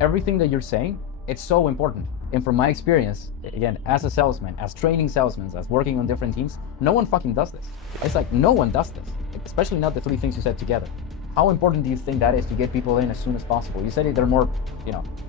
everything that you're saying, it's so important. And from my experience, again, as a salesman, as training salesmen, as working on different teams, no one fucking does this. It's like no one does this, especially not the three things you said together. How important do you think that is to get people in as soon as possible? You said they're more,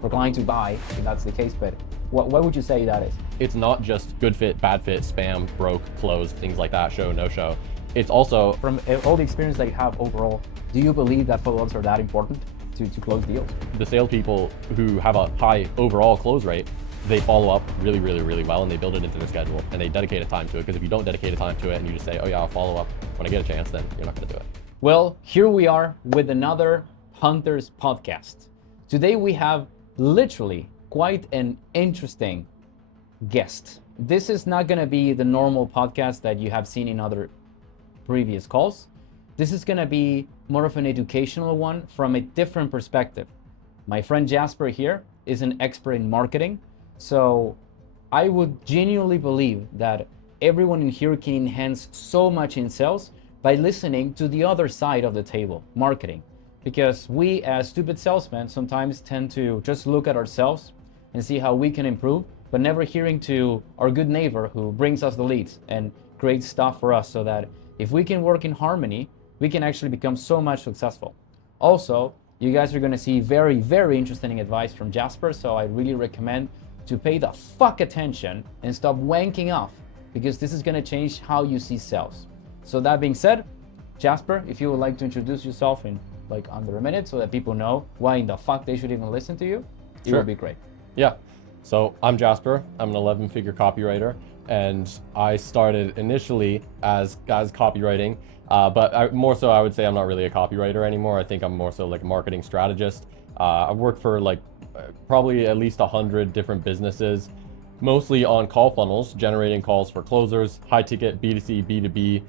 inclined to buy, if that's the case, but what would you say that is? It's not just good fit, bad fit, spam, broke, close, things like that, show, no show. It's also, from all the experience that you have overall, do you believe that follow-ups are that important to close deals? the salespeople who have a high overall close rate, they follow up really, really, really well, and they build it into their schedule, and they dedicate a time to it. Because if you don't dedicate a time to it and you just say, oh yeah, I'll follow up when I get a chance, then you're not going to do it. Well, here we are with another Hunters podcast. Today we have literally quite an interesting guest. This is not going to be the normal podcast that you have seen in other previous calls. This is going to be more of an educational one from a different perspective. My friend Jasper here is an expert in marketing, so I would genuinely believe that everyone in here can enhance so much in sales by listening to the other side of the table, marketing. Because we as stupid salesmen sometimes tend to just look at ourselves and see how we can improve, but never hearing to our good neighbor who brings us the leads and creates stuff for us, so that if we can work in harmony, we can actually become so much successful. Also, you guys are gonna see very, very interesting advice from Jasper, so I really recommend to pay the fuck attention and stop wanking off, because this is gonna change how you see sales. So that being said, Jasper, if you would like to introduce yourself in like under a minute so that people know why in the fuck they should even listen to you, it Sure. would be great. Yeah. So I'm Jasper. I'm an 11-figure copywriter, and I started initially as copywriting, but I would say I'm not really a copywriter anymore. I think I'm more so like a marketing strategist. I've worked for probably at least 100 different businesses, mostly on call funnels, generating calls for closers, high ticket, B2C, B2B,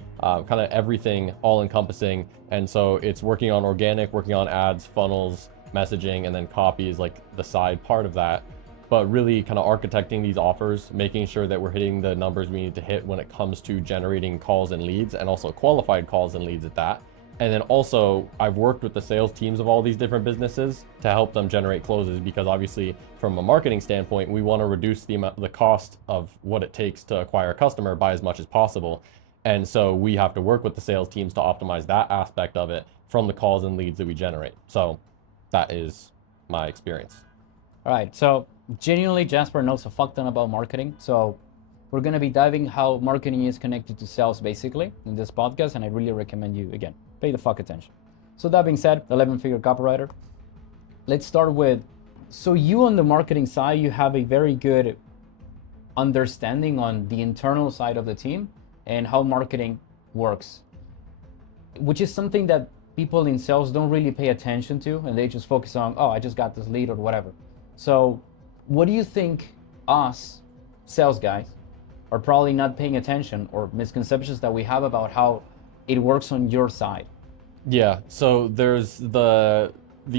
kind of everything all encompassing. And so it's working on organic, working on ads, funnels, messaging, and then copy is like the side part of that. But really kind of architecting these offers, making sure that we're hitting the numbers we need to hit when it comes to generating calls and leads, and also qualified calls and leads at that. And then also, I've worked with the sales teams of all these different businesses to help them generate closes, because obviously from a marketing standpoint, we want to reduce the cost of what it takes to acquire a customer by as much as possible. And so we have to work with the sales teams to optimize that aspect of it from the calls and leads that we generate. So that is my experience. All right, so genuinely Jasper knows a fuck ton about marketing. So we're gonna be diving how marketing is connected to sales basically in this podcast, and I really recommend you, again, pay the fuck attention. So that being said, 11-figure copywriter, let's start with, so you on the marketing side, you have a very good understanding on the internal side of the team and how marketing works, which is something that people in sales don't really pay attention to, and they just focus on, oh, I just got this lead or whatever. So what do you think us sales guys are probably not paying attention, or misconceptions that we have about how it works on your side? Yeah, so there's the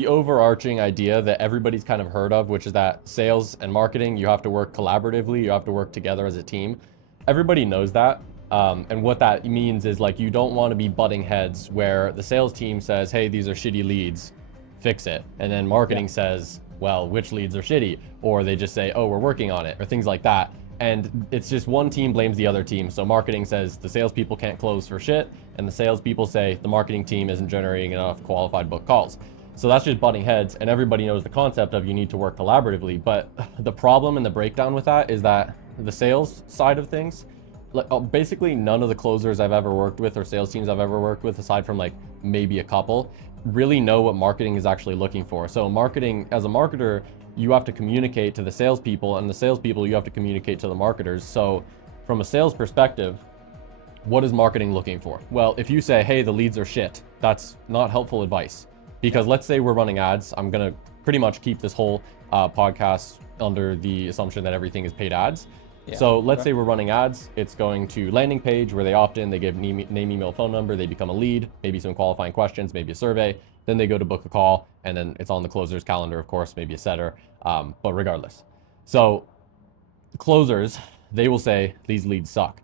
overarching idea that everybody's kind of heard of, which is that sales and marketing, you have to work collaboratively, you have to work together as a team. Everybody knows that. And what that means is, like, you don't want to be butting heads where the sales team says, hey, these are shitty leads, fix it. And then marketing says, well, which leads are shitty? Or they just say, oh, we're working on it, or things like that. And it's just one team blames the other team. So marketing says the salespeople can't close for shit, and the salespeople say the marketing team isn't generating enough qualified book calls. So that's just butting heads, and everybody knows the concept of you need to work collaboratively. But the problem and the breakdown with that is that the sales side of things, basically none of the closers I've ever worked with or sales teams I've ever worked with, aside from like maybe a couple, really know what marketing is actually looking for. So marketing, as a marketer, you have to communicate to the salespeople, and the salespeople, you have to communicate to the marketers. So from a sales perspective, what is marketing looking for? Well, if you say, hey, the leads are shit, that's not helpful advice. Because let's say we're running ads. I'm going to pretty much keep this whole podcast under the assumption that everything is paid ads. Yeah. So let's say we're running ads. It's going to landing page where they opt in, they give name, email, phone number, they become a lead, maybe some qualifying questions, maybe a survey. Then they go to book a call, and then it's on the closer's calendar, of course, maybe a setter, but regardless. So closers, they will say these leads suck.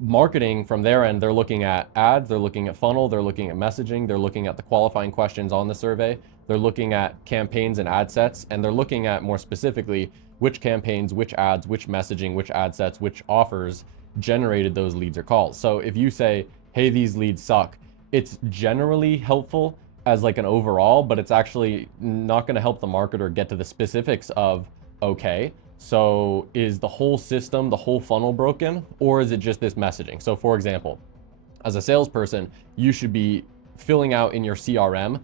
Marketing from their end, they're looking at ads, they're looking at funnel, they're looking at messaging, they're looking at the qualifying questions on the survey, they're looking at campaigns and ad sets, and they're looking at more specifically which campaigns, which ads, which messaging, which ad sets, which offers generated those leads or calls. So if you say, hey, these leads suck, it's generally helpful as like an overall, but it's actually not going to help the marketer get to the specifics of, okay, so is the whole system, the whole funnel broken, or is it just this messaging? So for example, as a salesperson, you should be filling out in your CRM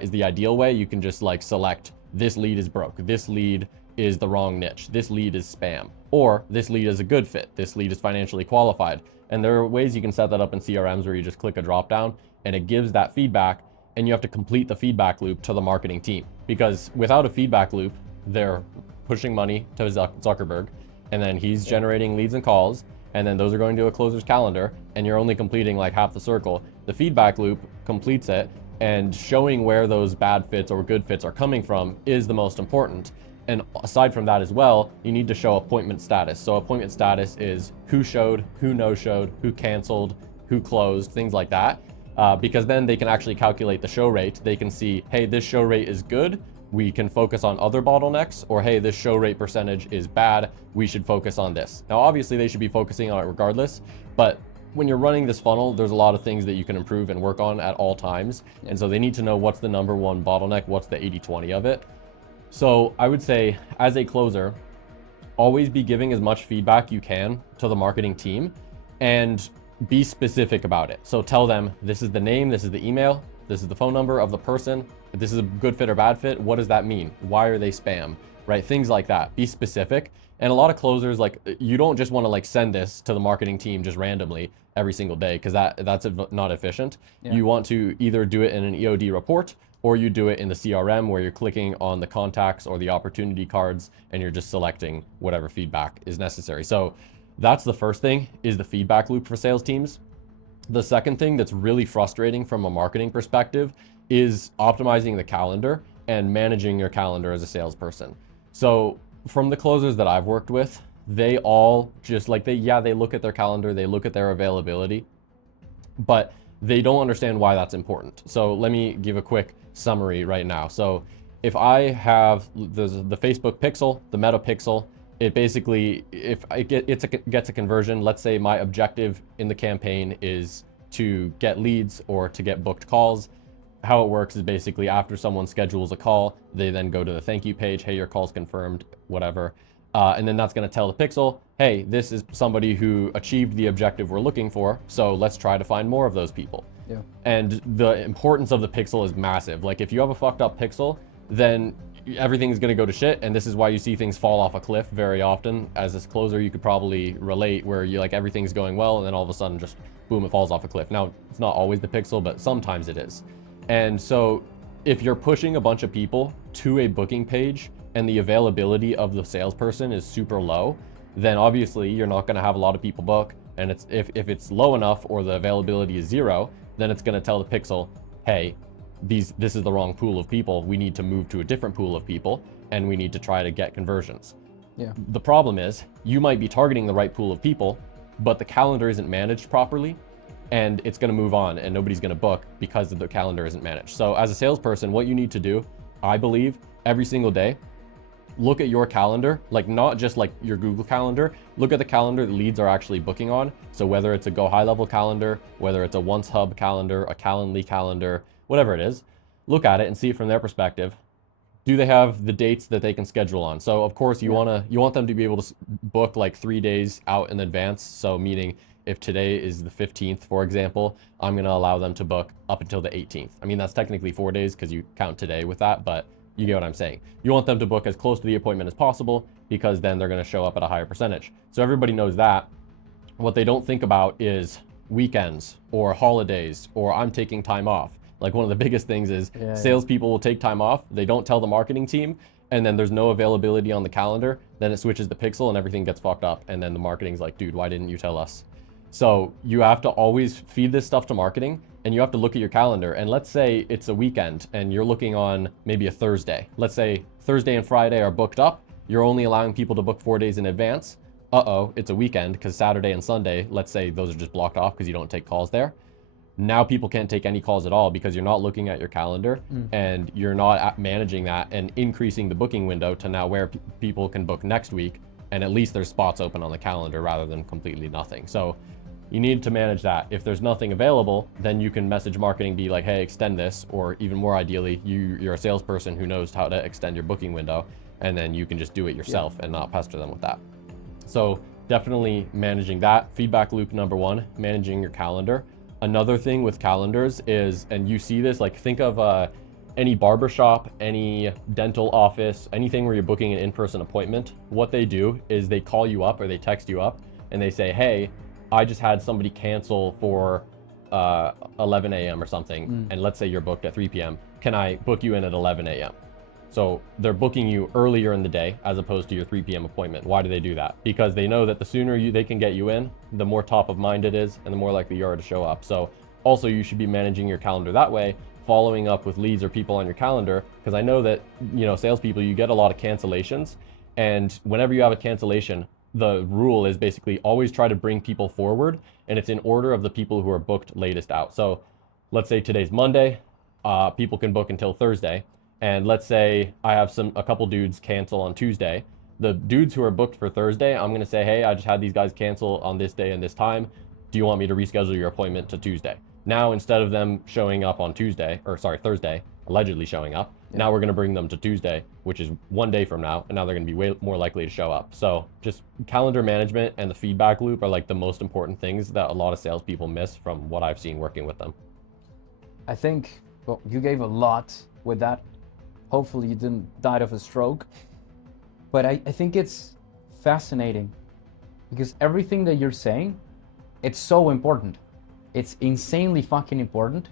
is the ideal way. You can just like select this lead is broke, this lead is the wrong niche, this lead is spam, or this lead is a good fit, this lead is financially qualified. And there are ways you can set that up in CRMs where you just click a drop down and it gives that feedback, and you have to complete the feedback loop to the marketing team, because without a feedback loop, they're pushing money to Zuckerberg, and then he's generating leads and calls, and then those are going to a closer's calendar, and you're only completing like half the circle. The feedback loop completes it, and showing where those bad fits or good fits are coming from is the most important. And aside from that as well, you need to show appointment status. So appointment status is who showed, who no-showed, who canceled, who closed, things like that. Because then they can actually calculate the show rate. They can see, hey, this show rate is good, we can focus on other bottlenecks, or hey, this show rate percentage is bad, we should focus on this. Now, obviously they should be focusing on it regardless, but when you're running this funnel, there's a lot of things that you can improve and work on at all times. And so they need to know what's the number one bottleneck, what's the 80-20 of it. So I would say as a closer, always be giving as much feedback you can to the marketing team and be specific about it. So tell them, this is the name, this is the email, this is the phone number of the person, this is a good fit or bad fit. What does that mean? Why are they spam? Right? Things like that. Be specific. And a lot of closers, like, you don't just want to like send this to the marketing team just randomly every single day, because that's not efficient. Yeah. You want to either do it in an EOD report, or you do it in the CRM where you're clicking on the contacts or the opportunity cards and you're just selecting whatever feedback is necessary. So that's the first thing, is the feedback loop for sales teams. The second thing that's really frustrating from a marketing perspective is optimizing the calendar and managing your calendar as a salesperson. So from the closers that I've worked with, they all just like, they look at their calendar, they look at their availability, but they don't understand why that's important. So let me give a quick summary right now. So if I have the Facebook pixel, the Meta pixel, it basically, if it gets a conversion, let's say my objective in the campaign is to get leads or to get booked calls. How it works is basically after someone schedules a call, they then go to the thank you page, hey, your call's confirmed, whatever. And then that's going to tell the pixel, hey, this is somebody who achieved the objective we're looking for, so let's try to find more of those people. Yeah. And the importance of the pixel is massive. Like if you have a fucked up pixel, then everything's going to go to shit. And this is why you see things fall off a cliff very often. As a closer, you could probably relate, where you like everything's going well, and then all of a sudden just boom, it falls off a cliff. Now, it's not always the pixel, but sometimes it is. And so if you're pushing a bunch of people to a booking page and the availability of the salesperson is super low, then obviously you're not going to have a lot of people book. And it's if it's low enough or the availability is zero, then it's going to tell the pixel, hey, this is the wrong pool of people. We need to move to a different pool of people, and we need to try to get conversions. Yeah. The problem is you might be targeting the right pool of people, but the calendar isn't managed properly, and it's going to move on and nobody's going to book because the calendar isn't managed. So as a salesperson, what you need to do, I believe, every single day, look at your calendar, like not just like your Google calendar, look at the calendar that leads are actually booking on. So whether it's a Go High Level calendar, whether it's a Once Hub calendar, a Calendly calendar, whatever it is, look at it and see it from their perspective. Do they have the dates that they can schedule on? So of course you want them to be able to book like 3 days out in advance. So meaning if today is the 15th, for example, I'm going to allow them to book up until the 18th. I mean, that's technically 4 days because you count today with that, but you get what I'm saying. You want them to book as close to the appointment as possible, because then they're going to show up at a higher percentage. So everybody knows that. What they don't think about is weekends or holidays or I'm taking time off. Like one of the biggest things is salespeople will take time off. They don't tell the marketing team, and then there's no availability on the calendar. Then it switches the pixel and everything gets fucked up. And then the marketing's like, dude, why didn't you tell us? So you have to always feed this stuff to marketing, and you have to look at your calendar. And let's say it's a weekend and you're looking on maybe a Thursday. Let's say Thursday and Friday are booked up. You're only allowing people to book 4 days in advance. It's a weekend because Saturday and Sunday, let's say those are just blocked off because you don't take calls there. Now people can't take any calls at all because you're not looking at your calendar and you're not managing that and increasing the booking window to now where people can book next week, and at least there's spots open on the calendar rather than completely nothing. So you need to manage that. If there's nothing available, then you can message marketing, be like, hey, extend this, or even more ideally, you're a salesperson who knows how to extend your booking window, and then you can just do it yourself and not pester them with that. So definitely managing that. Feedback loop number one, managing your calendar. Another thing with calendars is, and you see this, like think of any barbershop, any dental office, anything where you're booking an in-person appointment. What they do is they call you up or they text you up and they say, hey, I just had somebody cancel for 11 a.m. or something. And let's say you're booked at 3 p.m. Can I book you in at 11 a.m.? So they're booking you earlier in the day as opposed to your 3 p.m. appointment. Why do they do that? Because they know that the sooner they can get you in, the more top of mind it is and the more likely you are to show up. So also you should be managing your calendar that way, following up with leads or people on your calendar. Because I know that, salespeople, you get a lot of cancellations. And whenever you have a cancellation, the rule is basically always try to bring people forward, and it's in order of the people who are booked latest out. So let's say today's Monday, people can book until Thursday. And let's say I have a couple dudes cancel on Tuesday. The dudes who are booked for Thursday, I'm going to say, hey, I just had these guys cancel on this day and this time. Do you want me to reschedule your appointment to Tuesday? Now, instead of them showing up on Thursday, allegedly showing up, now we're going to bring them to Tuesday, which is 1 day from now. And now they're going to be way more likely to show up. So just calendar management and the feedback loop are like the most important things that a lot of salespeople miss from what I've seen working with them. I think, well, you gave a lot with that. Hopefully you didn't die of a stroke. But I think it's fascinating because everything that you're saying, it's so important. It's insanely fucking important.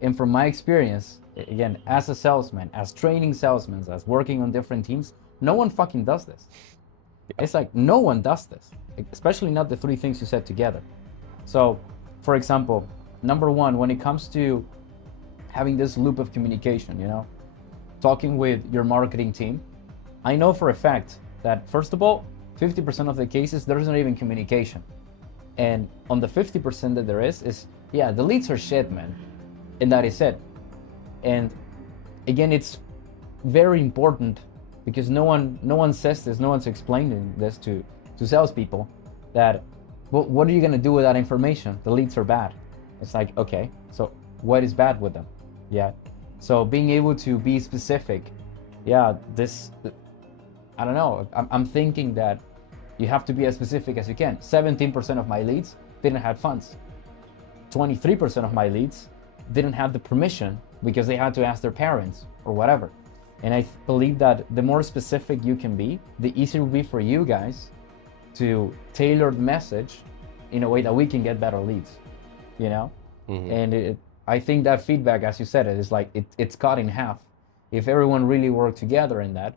And from my experience, again, as a salesman, as training salesmen, as working on different teams, no one fucking does this. It's like no one does this, especially not the three things you said together. So, for example, number one, when it comes to having this loop of communication, talking with your marketing team, I know for a fact that, first of all, 50% of the cases, there isn't even communication. And on the 50% that there is, yeah, the leads are shit, man. And that is it. And again, it's very important because no one says this, no one's explaining this to salespeople that, well, what are you gonna do with that information? The leads are bad. It's like, okay, so what is bad with them? Yeah. So being able to be specific, I don't know, I'm thinking that you have to be as specific as you can. 17% of my leads didn't have funds. 23% of my leads didn't have the permission because they had to ask their parents or whatever. And I believe that the more specific you can be, the easier it will be for you guys to tailor the message in a way that we can get better leads, And I think that feedback, as you said, is like it's cut in half. If everyone really worked together in that,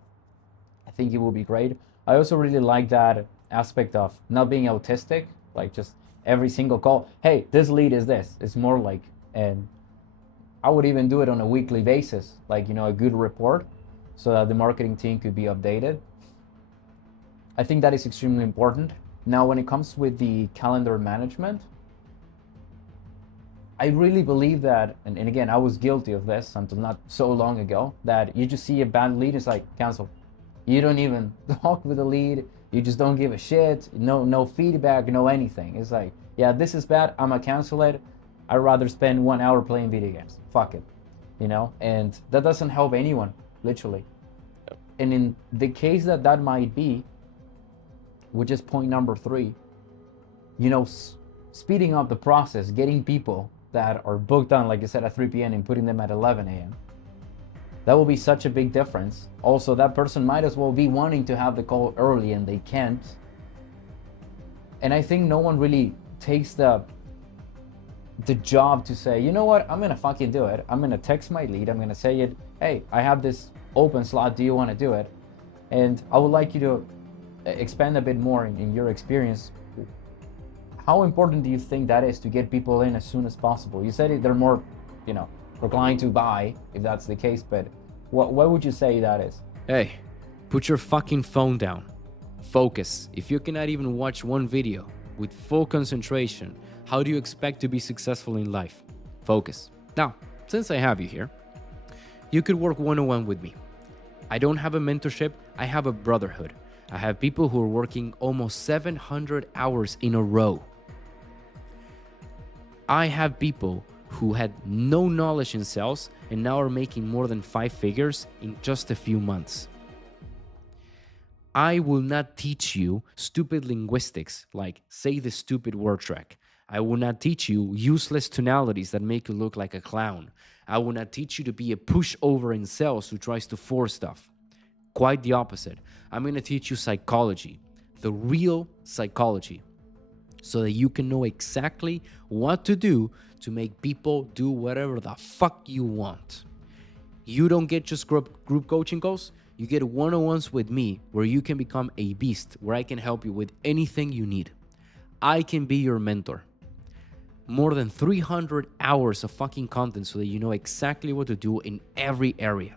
I think it will be great. I also really like that aspect of not being autistic, like just every single call, hey, this lead is this. It's more like, and I would even do it on a weekly basis, like, a good report so that the marketing team could be updated. I think that is extremely important. Now, when it comes with the calendar management, I really believe that, and again, I was guilty of this until not so long ago, that you just see a bad lead, it's like, cancel. You don't even talk with the lead. You just don't give a shit. No feedback, no anything. It's like, yeah, this is bad. I'm gonna cancel it. I'd rather spend 1 hour playing video games. Fuck it. And that doesn't help anyone, literally. And in the case that might be, which is point number 3, speeding up the process, getting people that are booked on, like I said, at 3 p.m. and putting them at 11 a.m. That will be such a big difference. Also, that person might as well be wanting to have the call early and they can't. And I think no one really takes the job to say, you know what, I'm gonna fucking do it. I'm gonna text my lead. I'm gonna say it, hey, I have this open slot. Do you want to do it? And I would like you to expand a bit more in your experience. How important do you think that is to get people in as soon as possible? You said they're more, inclined to buy, if that's the case, but what would you say that is? Hey, put your fucking phone down. Focus. If you cannot even watch one video with full concentration, how do you expect to be successful in life? Focus. Now, since I have you here, you could work one-on-one with me. I don't have a mentorship, I have a brotherhood. I have people who are working almost 700 hours in a row. I have people who had no knowledge in sales and now are making more than 5 figures in just a few months. I will not teach you stupid linguistics like say the stupid word track. I will not teach you useless tonalities that make you look like a clown. I will not teach you to be a pushover in sales who tries to force stuff. Quite the opposite. I'm going to teach you psychology, the real psychology, so that you can know exactly what to do to make people do whatever the fuck you want. You don't get just group coaching calls. You get one-on-ones with me where you can become a beast, where I can help you with anything you need. I can be your mentor. More than 300 hours of fucking content so that you know exactly what to do in every area.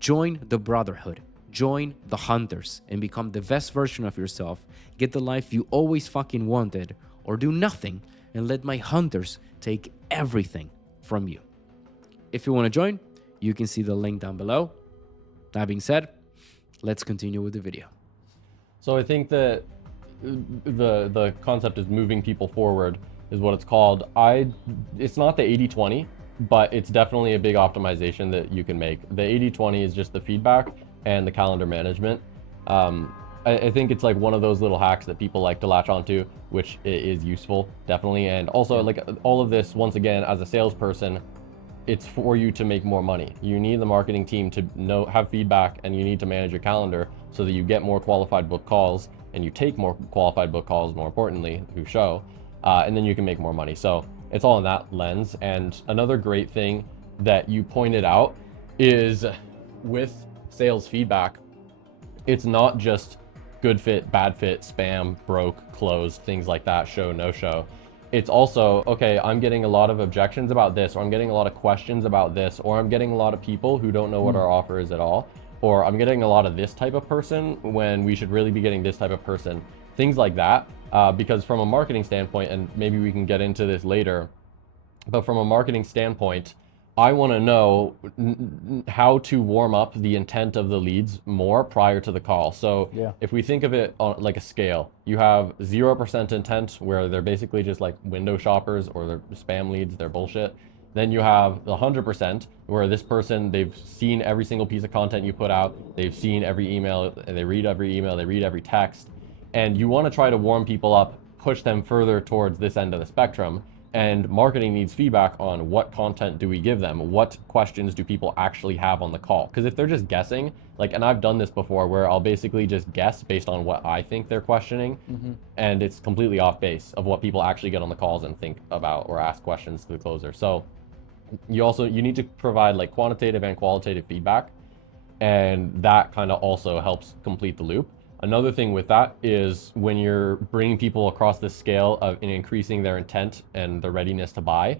Join the brotherhood. Join the hunters and become the best version of yourself. Get the life you always fucking wanted, or do nothing and let my hunters take everything from you. If you want to join, you can see the link down below. That being said, let's continue with the video. So I think that the concept is moving people forward is what it's called. It's not the 80-20, but it's definitely a big optimization that you can make. The 80-20 is just the feedback and the calendar management. I think it's like one of those little hacks that people like to latch onto, which is useful, definitely. And also, like, all of this, once again, as a salesperson, it's for you to make more money. You need the marketing team to have feedback, and you need to manage your calendar so that you get more qualified book calls and you take more qualified book calls, more importantly, who show, and then you can make more money. So it's all in that lens. And another great thing that you pointed out is with sales feedback, it's not just good fit, bad fit, spam, broke, closed, things like that, show, no show. It's also, okay, I'm getting a lot of objections about this, or I'm getting a lot of questions about this, or I'm getting a lot of people who don't know what our offer is at all, or I'm getting a lot of this type of person when we should really be getting this type of person, things like that. Because from a marketing standpoint, and maybe we can get into this later, but from a marketing standpoint, I want to know how to warm up the intent of the leads more prior to the call. So if we think of it on like a scale, you have 0% intent where they're basically just like window shoppers or they're spam leads, they're bullshit. Then you have the 100% where this person, they've seen every single piece of content you put out, they've seen every email, and they read every email, they read every text. And you want to try to warm people up, push them further towards this end of the spectrum. And marketing needs feedback on what content do we give them? What questions do people actually have on the call? Because if they're just guessing, like, and I've done this before where I'll basically just guess based on what I think they're questioning, and it's completely off base of what people actually get on the calls and think about or ask questions to the closer. So you need to provide like quantitative and qualitative feedback, and that kind of also helps complete the loop. Another thing with that is when you're bringing people across the scale of increasing their intent and their readiness to buy,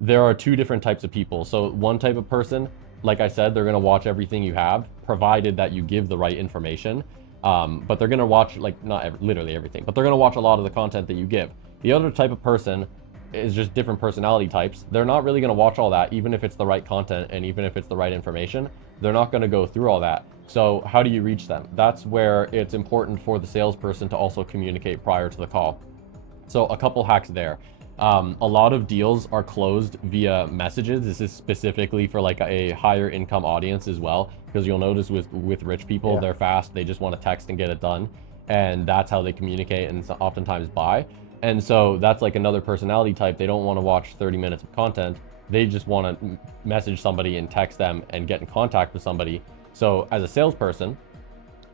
there are two different types of people. So one type of person, like I said, they're going to watch everything you have, provided that you give the right information. But they're going to watch, like, literally everything, but they're going to watch a lot of the content that you give. The other type of person is just different personality types. They're not really going to watch all that, even if it's the right content and even if it's the right information. They're not going to go through all that. So how do you reach them? That's where it's important for the salesperson to also communicate prior to the call. So a couple hacks there. A lot of deals are closed via messages. This is specifically for like a higher income audience as well, because you'll notice with rich people, they're fast. They just want to text and get it done. And that's how they communicate and oftentimes buy. And so that's like another personality type. They don't want to watch 30 minutes of content. They just want to message somebody and text them and get in contact with somebody. So as a salesperson,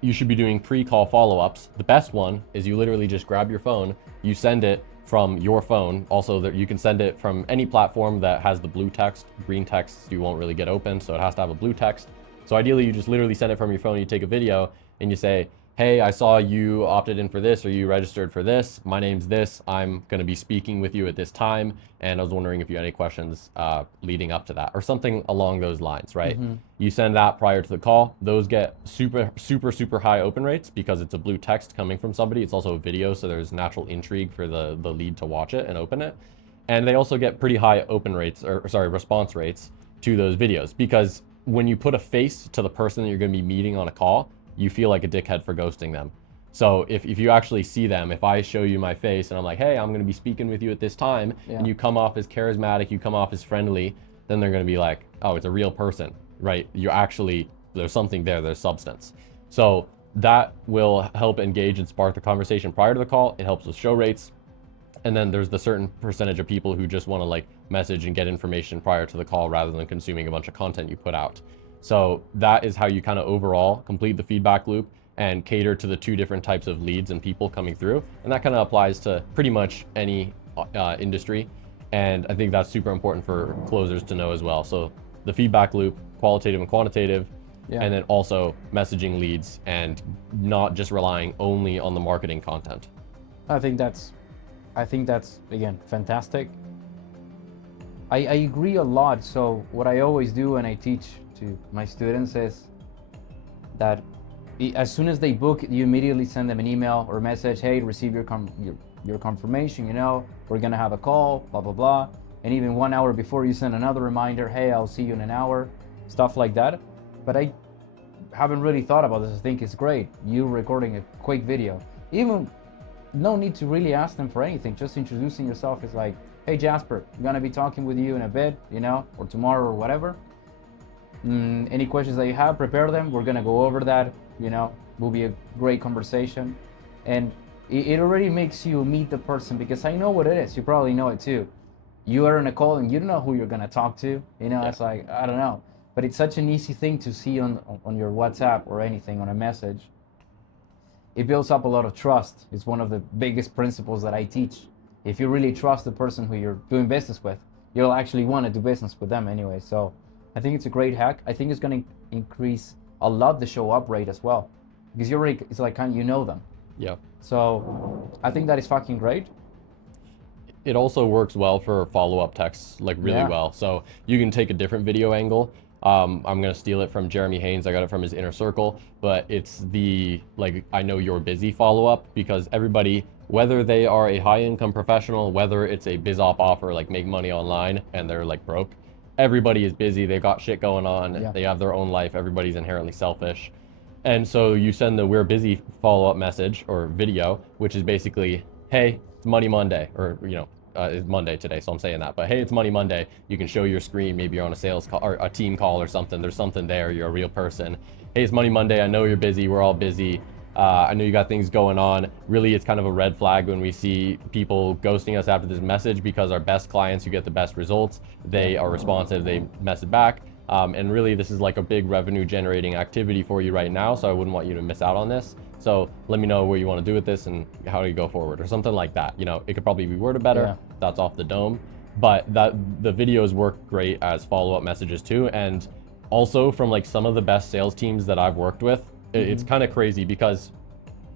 you should be doing pre-call follow-ups. The best one is you literally just grab your phone, you send it from your phone. Also, that you can send it from any platform that has the blue text. Green text you won't really get open, so it has to have a blue text. So ideally, you just literally send it from your phone, you take a video, and you say, hey, I saw you opted in for this, or you registered for this. My name's this. I'm going to be speaking with you at this time, and I was wondering if you had any questions leading up to that, or something along those lines, right? You send that prior to the call. Those get super high open rates because it's a blue text coming from somebody. It's also a video, so there's natural intrigue for the lead to watch it and open it. And they also get pretty high open rates, or sorry, response rates to those videos, because when you put a face to the person that you're going to be meeting on a call, you feel like a dickhead for ghosting them. So if you actually see them, if I show you my face and I'm like, hey, I'm going to be speaking with you at this time, Yeah. and you come off as charismatic, you come off as friendly, then they're going to be like, oh, it's a real person, right? You actually, there's something there, there's substance. So that will help engage and spark the conversation prior to the call. It helps with show rates. And then there's the certain percentage of people who just want to like message and get information prior to the call rather than consuming a bunch of content you put out. So that is how you kind of overall complete the feedback loop and cater to the two different types of leads and people coming through. And that kind of applies to pretty much any industry. And I think that's super important for closers to know as well. So the feedback loop, qualitative and quantitative, Yeah. and then also messaging leads and not just relying only on the marketing content. I think that's again fantastic. I agree a lot. So what I always do when I teach to my students is that as soon as they book, you immediately send them an email or a message. Hey, receive your confirmation. You know, we're gonna have a call, blah blah blah. And even 1 hour before, you send another reminder. Hey, I'll see you in an hour, stuff like that. But I haven't really thought about this. I think it's great. You recording a quick video, even no need to really ask them for anything. Just introducing yourself is like, hey Jasper, I'm gonna be talking with you in a bit, you know, or tomorrow or whatever. Any questions that you have, prepare them. We're gonna go over that, you know, will be a great conversation. And it already makes you meet the person, because I know what it is. You probably know it too. You are in a call and you don't know who you're gonna talk to, you know. Yeah. It's like, I don't know. But it's such an easy thing to see on your WhatsApp or anything, on a message. It builds up a lot of trust. It's one of the biggest principles that I teach. If you really trust the person who you're doing business with, you'll actually want to do business with them anyway. So I think it's a great hack. I think it's going to increase a lot the show up rate as well, because you're already, it's like you know them. Yeah. So I think that is fucking great. It also works well for follow-up texts, like really Yeah. well. So you can take a different video angle. I'm gonna steal it from Jeremy Haynes. I got it from his Inner Circle, but it's the like, I know you're busy follow-up, because everybody, whether they are a high-income professional, whether it's a biz op offer like make money online and they're like broke, everybody is busy. They've got shit going on. Yeah. They have their own life. Everybody's inherently selfish. And so you send the we're busy follow-up message or video, which is basically, hey, it's Money Monday, or, you know, it's Monday today, so I'm saying that. But hey, it's Money Monday. You can show your screen. Maybe you're on a sales call or a team call or something. There's something there. You're a real person. Hey, it's Money Monday. I know you're busy. We're all busy. I know you got things going on. Really, it's kind of a red flag when we see people ghosting us after this message, because our best clients who get the best results, they are responsive. They message back. And really, this is like a big revenue generating activity for you right now. So I wouldn't want you to miss out on this. So let me know what you want to do with this and how do you go forward, or something like that. You know, it could probably be worded better. Yeah. That's off the dome, but that the videos work great as follow-up messages too. And also from like some of the best sales teams that I've worked with, it's kind of crazy, because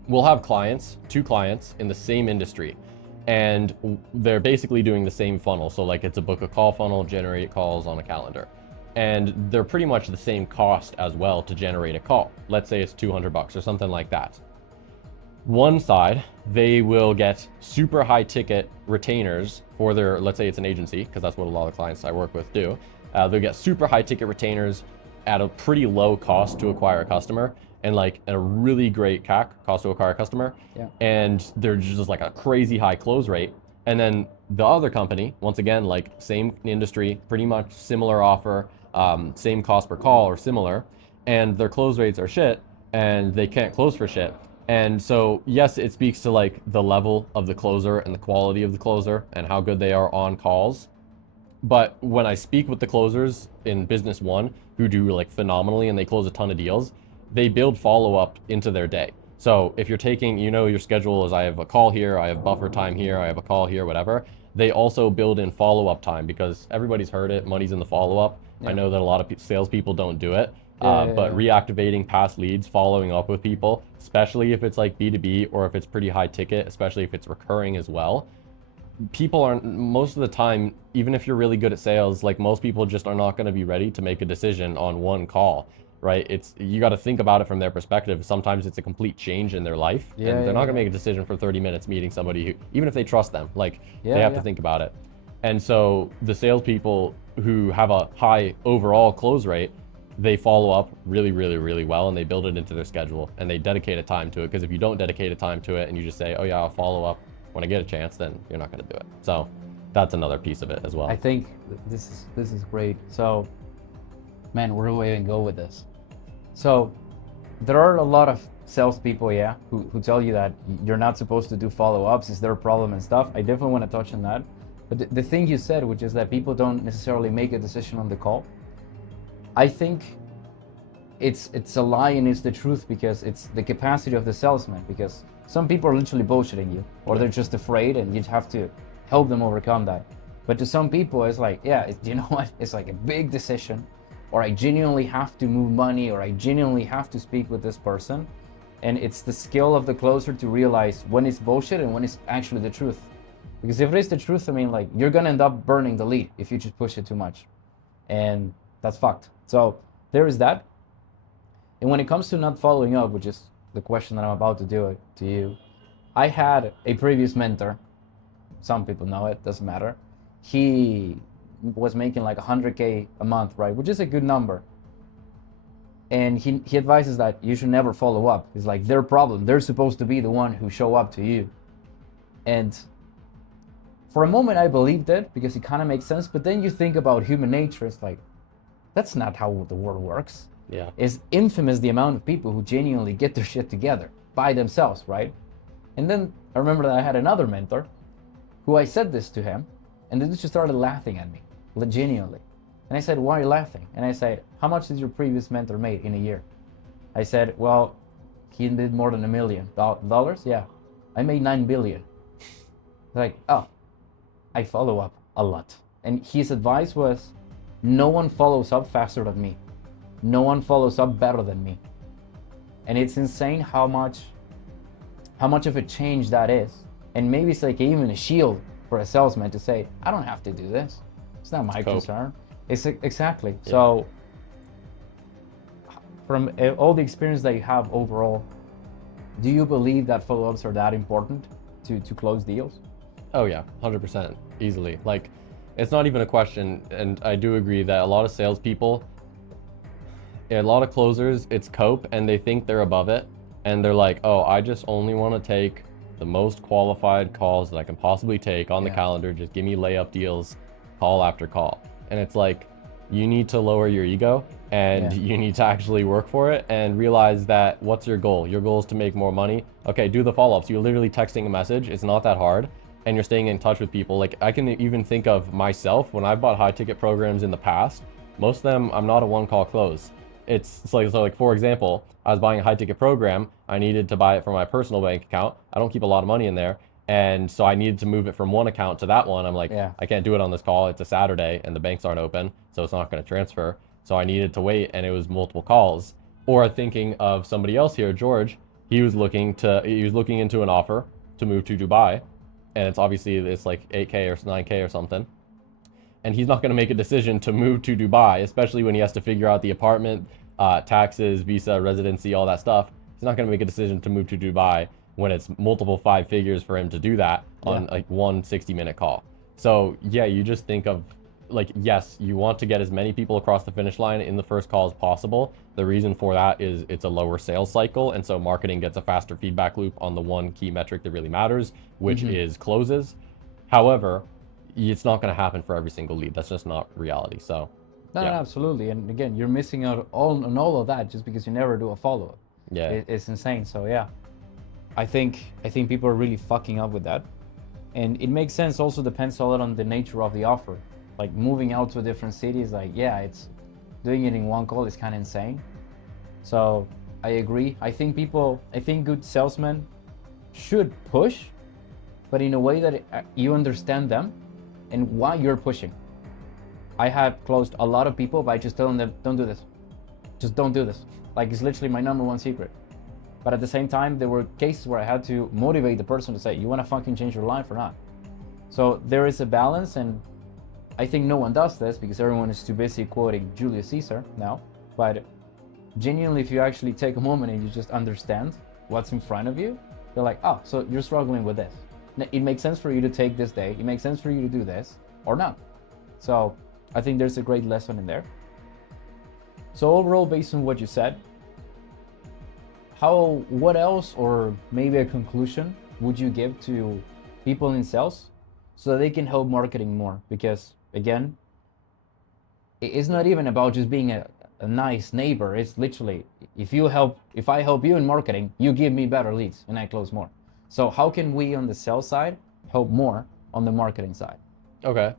we'll have clients, two clients in the same industry, and they're basically doing the same funnel. So like it's a book a call funnel, generate calls on a calendar. And they're pretty much the same cost as well to generate a call. Let's say it's $200 or something like that. One side, they will get super high ticket retainers for their, let's say it's an agency, because that's what a lot of clients I work with do. They'll get super high ticket retainers at a pretty low cost to acquire a customer, and like a really great CAC, cost to acquire a customer. Yeah. And they're just like a crazy high close rate. And then the other company, once again, like same industry, pretty much similar offer, same cost per call or similar, and their close rates are shit, and they can't close for shit. And so, yes, it speaks to like the level of the closer and the quality of the closer and how good they are on calls. But when I speak with the closers in Business One who do like phenomenally and they close a ton of deals, they build follow-up into their day. So if you're taking, you know, your schedule is I have a call here, I have buffer time here, I have a call here, whatever. They also build in follow-up time, because everybody's heard it, money's in the follow-up. Yeah. I know that a lot of salespeople don't do it, Yeah. but reactivating past leads, following up with people, especially if it's like B2B or if it's pretty high ticket, especially if it's recurring as well. People aren't, most of the time, even if you're really good at sales, like most people just are not going to be ready to make a decision on one call, right? It's, you got to think about it from their perspective. Sometimes it's a complete change in their life, and they're not going to make a decision for 30 minutes meeting somebody who, even if they trust them, like they have to think about it. And so the salespeople who have a high overall close rate, they follow up really, really, really well, and they build it into their schedule, and they dedicate a time to it. Because if you don't dedicate a time to it and you just say, oh yeah, I'll follow up when I get a chance, then you're not going to do it. So that's another piece of it as well. I think this is great. So, man, where do we even go with this? So, there are a lot of salespeople, yeah, who tell you that you're not supposed to do follow-ups, it's their problem and stuff. I definitely want to touch on that. But the thing you said, which is that people don't necessarily make a decision on the call, I think it's a lie and it's the truth, because it's the capacity of the salesman. Because some people are literally bullshitting you, or they're just afraid, and you have to help them overcome that. But to some people, it's like, yeah, you know what? It's like a big decision, or I genuinely have to move money, or I genuinely have to speak with this person. And it's the skill of the closer to realize when it's bullshit and when it's actually the truth. Because if it is the truth, I mean, like, you're gonna end up burning the lead if you just push it too much. And that's fucked. So there is that. And when it comes to not following up, which is the question that I'm about to do it to you, I had a previous mentor. Some people know it, doesn't matter. He was making like 100K a month, right? Which is a good number. And he advises that you should never follow up. It's like their problem. They're supposed to be the one who show up to you. And for a moment I believed it, because it kind of makes sense. But then you think about human nature. It's like, that's not how the world works. Yeah. It's infamous the amount of people who genuinely get their shit together by themselves, right? And then I remember that I had another mentor who I said this to him, and then she started laughing at me, genuinely. And I said, why are you laughing? And I said, how much did your previous mentor make in a year? I said, well, he did more than $1 million. Yeah, I made 9 billion. Like, oh, I follow up a lot. And his advice was, no one follows up faster than me. No one follows up better than me. And it's insane how much of a change that is. And maybe it's like even a shield for a salesman to say, I don't have to do this. It's not my concern. It's exactly. Yeah. So from all the experience that you have overall, do you believe that follow-ups are that important to close deals? Oh yeah, 100%, easily. Like, it's not even a question. And I do agree that a lot of salespeople, a lot of closers, it's cope, and they think they're above it. And they're like, oh, I just only want to take the most qualified calls that I can possibly take on the calendar. Just give me layup deals, call after call. And it's like, you need to lower your ego, and you need to actually work for it and realize that what's your goal? Your goal is to make more money. Okay, do the follow-ups. You're literally texting a message. It's not that hard. And you're staying in touch with people. Like, I can even think of myself when I've bought high ticket programs in the past. Most of them, I'm not a one-call close. It's like, for example, I was buying a high ticket program. I needed to buy it from my personal bank account. I don't keep a lot of money in there. And so I needed to move it from one account to that one. I'm like, I can't do it on this call. It's a Saturday and the banks aren't open, so it's not going to transfer. So I needed to wait, and it was multiple calls. Or thinking of somebody else here, George, he was looking into an offer to move to Dubai. And it's obviously, it's like 8K or 9K or something. And he's not going to make a decision to move to Dubai, especially when he has to figure out the apartment, taxes, visa, residency, all that stuff. He's not going to make a decision to move to Dubai when it's multiple 5 figures for him to do that on like one 60-minute call. So yeah, you just think of, like, yes, you want to get as many people across the finish line in the first call as possible. The reason for that is it's a lower sales cycle, and so marketing gets a faster feedback loop on the one key metric that really matters, which is closes. However, it's not going to happen for every single lead. That's just not reality. So no, absolutely. And again, you're missing out on all of that just because you never do a follow-up. Yeah, it's insane. So yeah, I think people are really fucking up with that, and it makes sense. Also depends a lot on the nature of the offer. Like, moving out to a different city is like, yeah, it's doing it in one call is kind of insane. So I agree. I think good salesmen should push, but in a way that you understand them and why you're pushing. I have closed a lot of people by just telling them, don't do this. Just don't do this. Like, it's literally my #1 secret. But at the same time, there were cases where I had to motivate the person to say, you want to fucking change your life or not? So there is a balance, and I think no one does this because everyone is too busy quoting Julius Caesar now. But genuinely, if you actually take a moment and you just understand what's in front of you, you're like, oh, so you're struggling with this. It makes sense for you to take this day. It makes sense for you to do this. or not. So I think there's a great lesson in there. So overall, based on what you said, what else, or maybe a conclusion, would you give to people in sales so that they can help marketing more? Because again, it's not even about just being a nice neighbor. It's literally, if I help you in marketing, you give me better leads and I close more. So how can we on the sales side help more on the marketing side? Okay.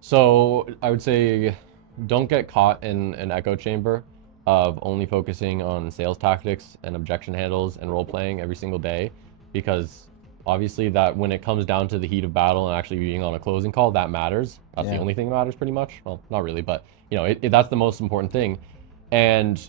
So I would say don't get caught in an echo chamber of only focusing on sales tactics and objection handles and role playing every single day, because obviously that when it comes down to the heat of battle and actually being on a closing call, that matters. That's the only thing that matters pretty much. Well, not really, but that's the most important thing. And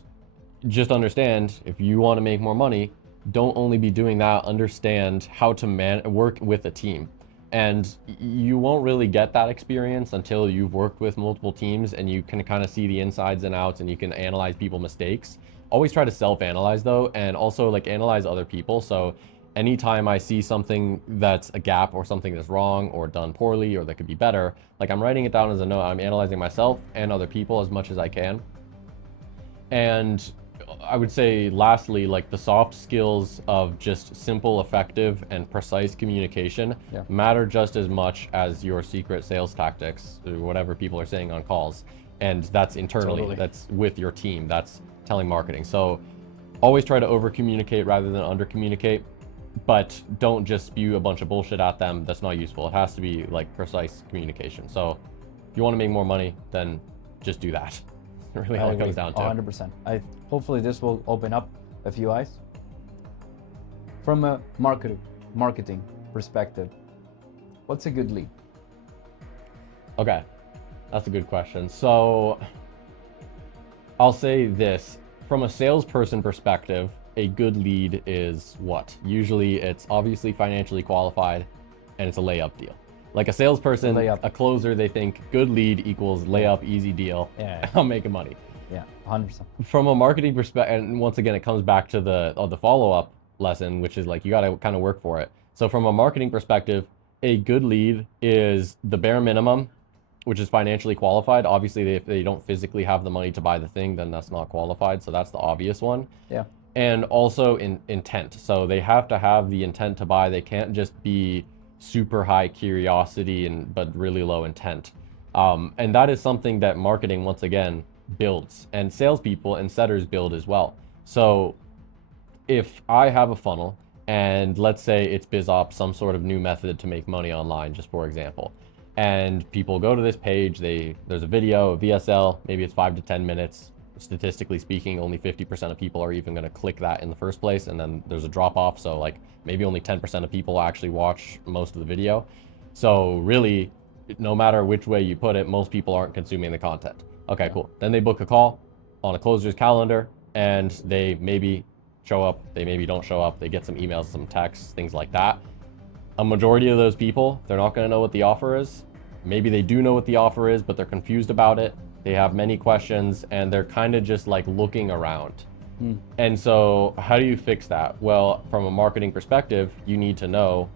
just understand, if you want to make more money, don't only be doing that, understand how to work with a team. And you won't really get that experience until you've worked with multiple teams and you can kind of see the insides and outs and you can analyze people's mistakes. Always try to self-analyze though, and also like analyze other people. So anytime I see something that's a gap or something that's wrong or done poorly or that could be better, like I'm writing it down as a note. I'm analyzing myself and other people as much as I can. And I would say lastly, like the soft skills of just simple, effective, and precise communication matter just as much as your secret sales tactics, or whatever people are saying on calls. And that's internally, that's with your team, that's telling marketing. So always try to over communicate rather than under communicate, but don't just spew a bunch of bullshit at them. That's not useful. It has to be like precise communication. So if you want to make more money, then just do that. Really all it comes down to. 100%. Hopefully this will open up a few eyes. From a marketing perspective, what's a good lead? Okay, that's a good question. So I'll say this, from a salesperson perspective, a good lead is what? Usually it's obviously financially qualified and it's a layup deal. Like a salesperson, a closer, they think good lead equals layup, easy deal. I'm making money. Yeah, 100%. From a marketing perspective, and once again, it comes back to the follow-up lesson, which is like you got to kind of work for it. So from a marketing perspective, a good lead is the bare minimum, which is financially qualified. Obviously, if they don't physically have the money to buy the thing, then that's not qualified. So that's the obvious one. Yeah. And also intent. So they have to have the intent to buy. They can't just be super high curiosity but really low intent. And that is something that marketing, once again, builds, and salespeople and setters build as well. So if I have a funnel and let's say it's BizOps, some sort of new method to make money online, just for example, and people go to this page, there's a video, a VSL, maybe it's 5 to 10 minutes. Statistically speaking, only 50% of people are even going to click that in the first place, and then there's a drop off, so like maybe only 10% of people actually watch most of the video. So really, no matter which way you put it, most people aren't consuming the content. Okay, cool. Then they book a call on a closer's calendar and they maybe show up, they maybe don't show up, they get some emails, some texts, things like that. A majority of those people, they're not going to know what the offer is. Maybe they do know what the offer is, but they're confused about it. They have many questions and they're kind of just like looking around. And so how do you fix that? Well, from a marketing perspective, you need to know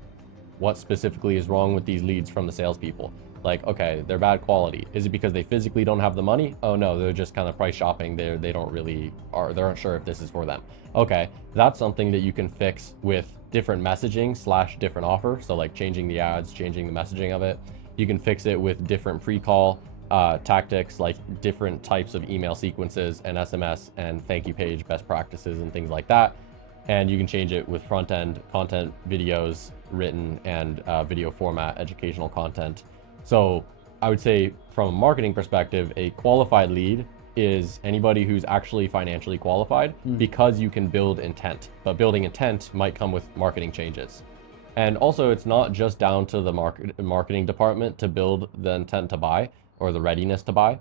what specifically is wrong with these leads from the salespeople. Like, okay, they're bad quality. Is it because they physically don't have the money? Oh no, they're just kind of price shopping. They don't really they're unsure if this is for them. Okay, that's something that you can fix with different messaging / different offer. So like changing the ads, changing the messaging of it. You can fix it with different pre-call tactics, like different types of email sequences and SMS and thank you page best practices and things like that. And you can change it with front end content, videos, written and video format, educational content. So I would say from a marketing perspective, a qualified lead is anybody who's actually financially qualified because you can build intent, but building intent might come with marketing changes. And also it's not just down to the marketing department to build the intent to buy or the readiness to buy,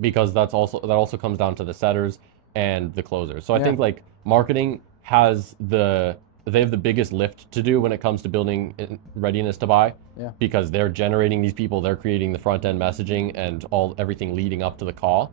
because that also comes down to the setters and the closers. So I think like marketing has they have the biggest lift to do when it comes to building readiness to buy, because they're generating these people, they're creating the front end messaging and everything leading up to the call.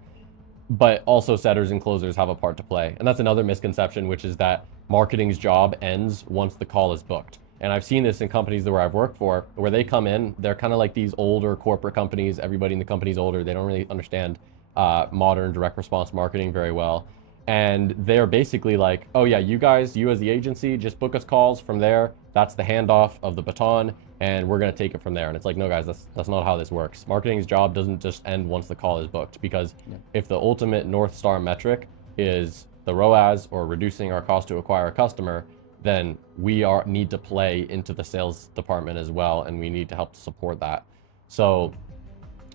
But also setters and closers have a part to play. And that's another misconception, which is that marketing's job ends once the call is booked. And I've seen this in companies where I've worked for, where they come in, they're kind of like these older corporate companies. Everybody in the company's older. They don't really understand modern direct response marketing very well. And they're basically like, oh yeah, you guys, you as the agency, just book us calls from there. That's the handoff of the baton, and we're gonna take it from there. And it's like, no guys, that's not how this works. Marketing's job doesn't just end once the call is booked, because if the ultimate North Star metric is the ROAS, or reducing our cost to acquire a customer, then we need to play into the sales department as well, and we need to help support that. So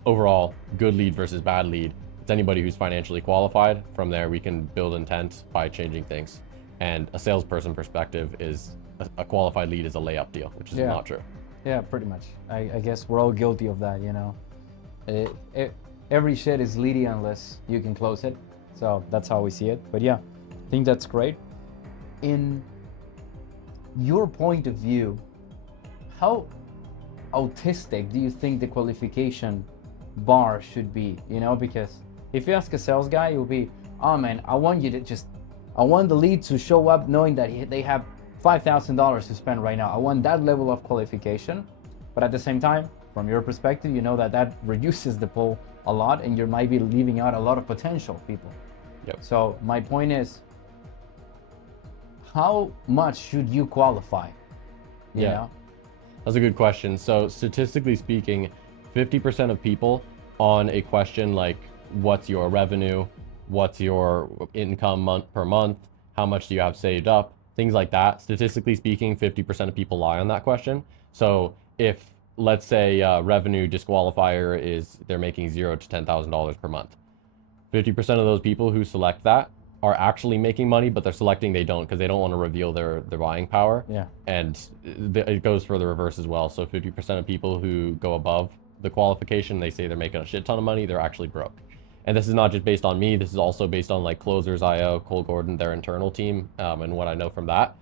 overall, good lead versus bad lead. It's anybody who's financially qualified. From there, we can build intent by changing things. And a salesperson perspective is a qualified lead is a layup deal, which is not true. Yeah, pretty much. I guess we're all guilty of that, you know. Every shit is leady unless you can close it. So that's how we see it. But yeah, I think that's great. In your point of view, how autistic do you think the qualification bar should be? You know, because if you ask a sales guy, it will be, oh man, I want the lead to show up knowing that they have $5,000 to spend right now. I want that level of qualification. But at the same time, from your perspective, you know that reduces the pool a lot, and you might be leaving out a lot of potential people. Yep. So my point is, how much should you qualify? You know? That's a good question. So statistically speaking, 50% of people on a question like, what's your revenue? What's your income per month? How much do you have saved up? Things like that. Statistically speaking, 50% of people lie on that question. So if, let's say, revenue disqualifier is they're making $0 to $10,000 per month, 50% of those people who select that are actually making money, but they're selecting they don't, because they don't want to reveal their buying power. Yeah. And it goes for the reverse as well. So 50% of people who go above the qualification, they say they're making a shit ton of money, they're actually broke. And this is not just based on me, this is also based on like Closers.io, Cole Gordon, their internal team, and what I know from that.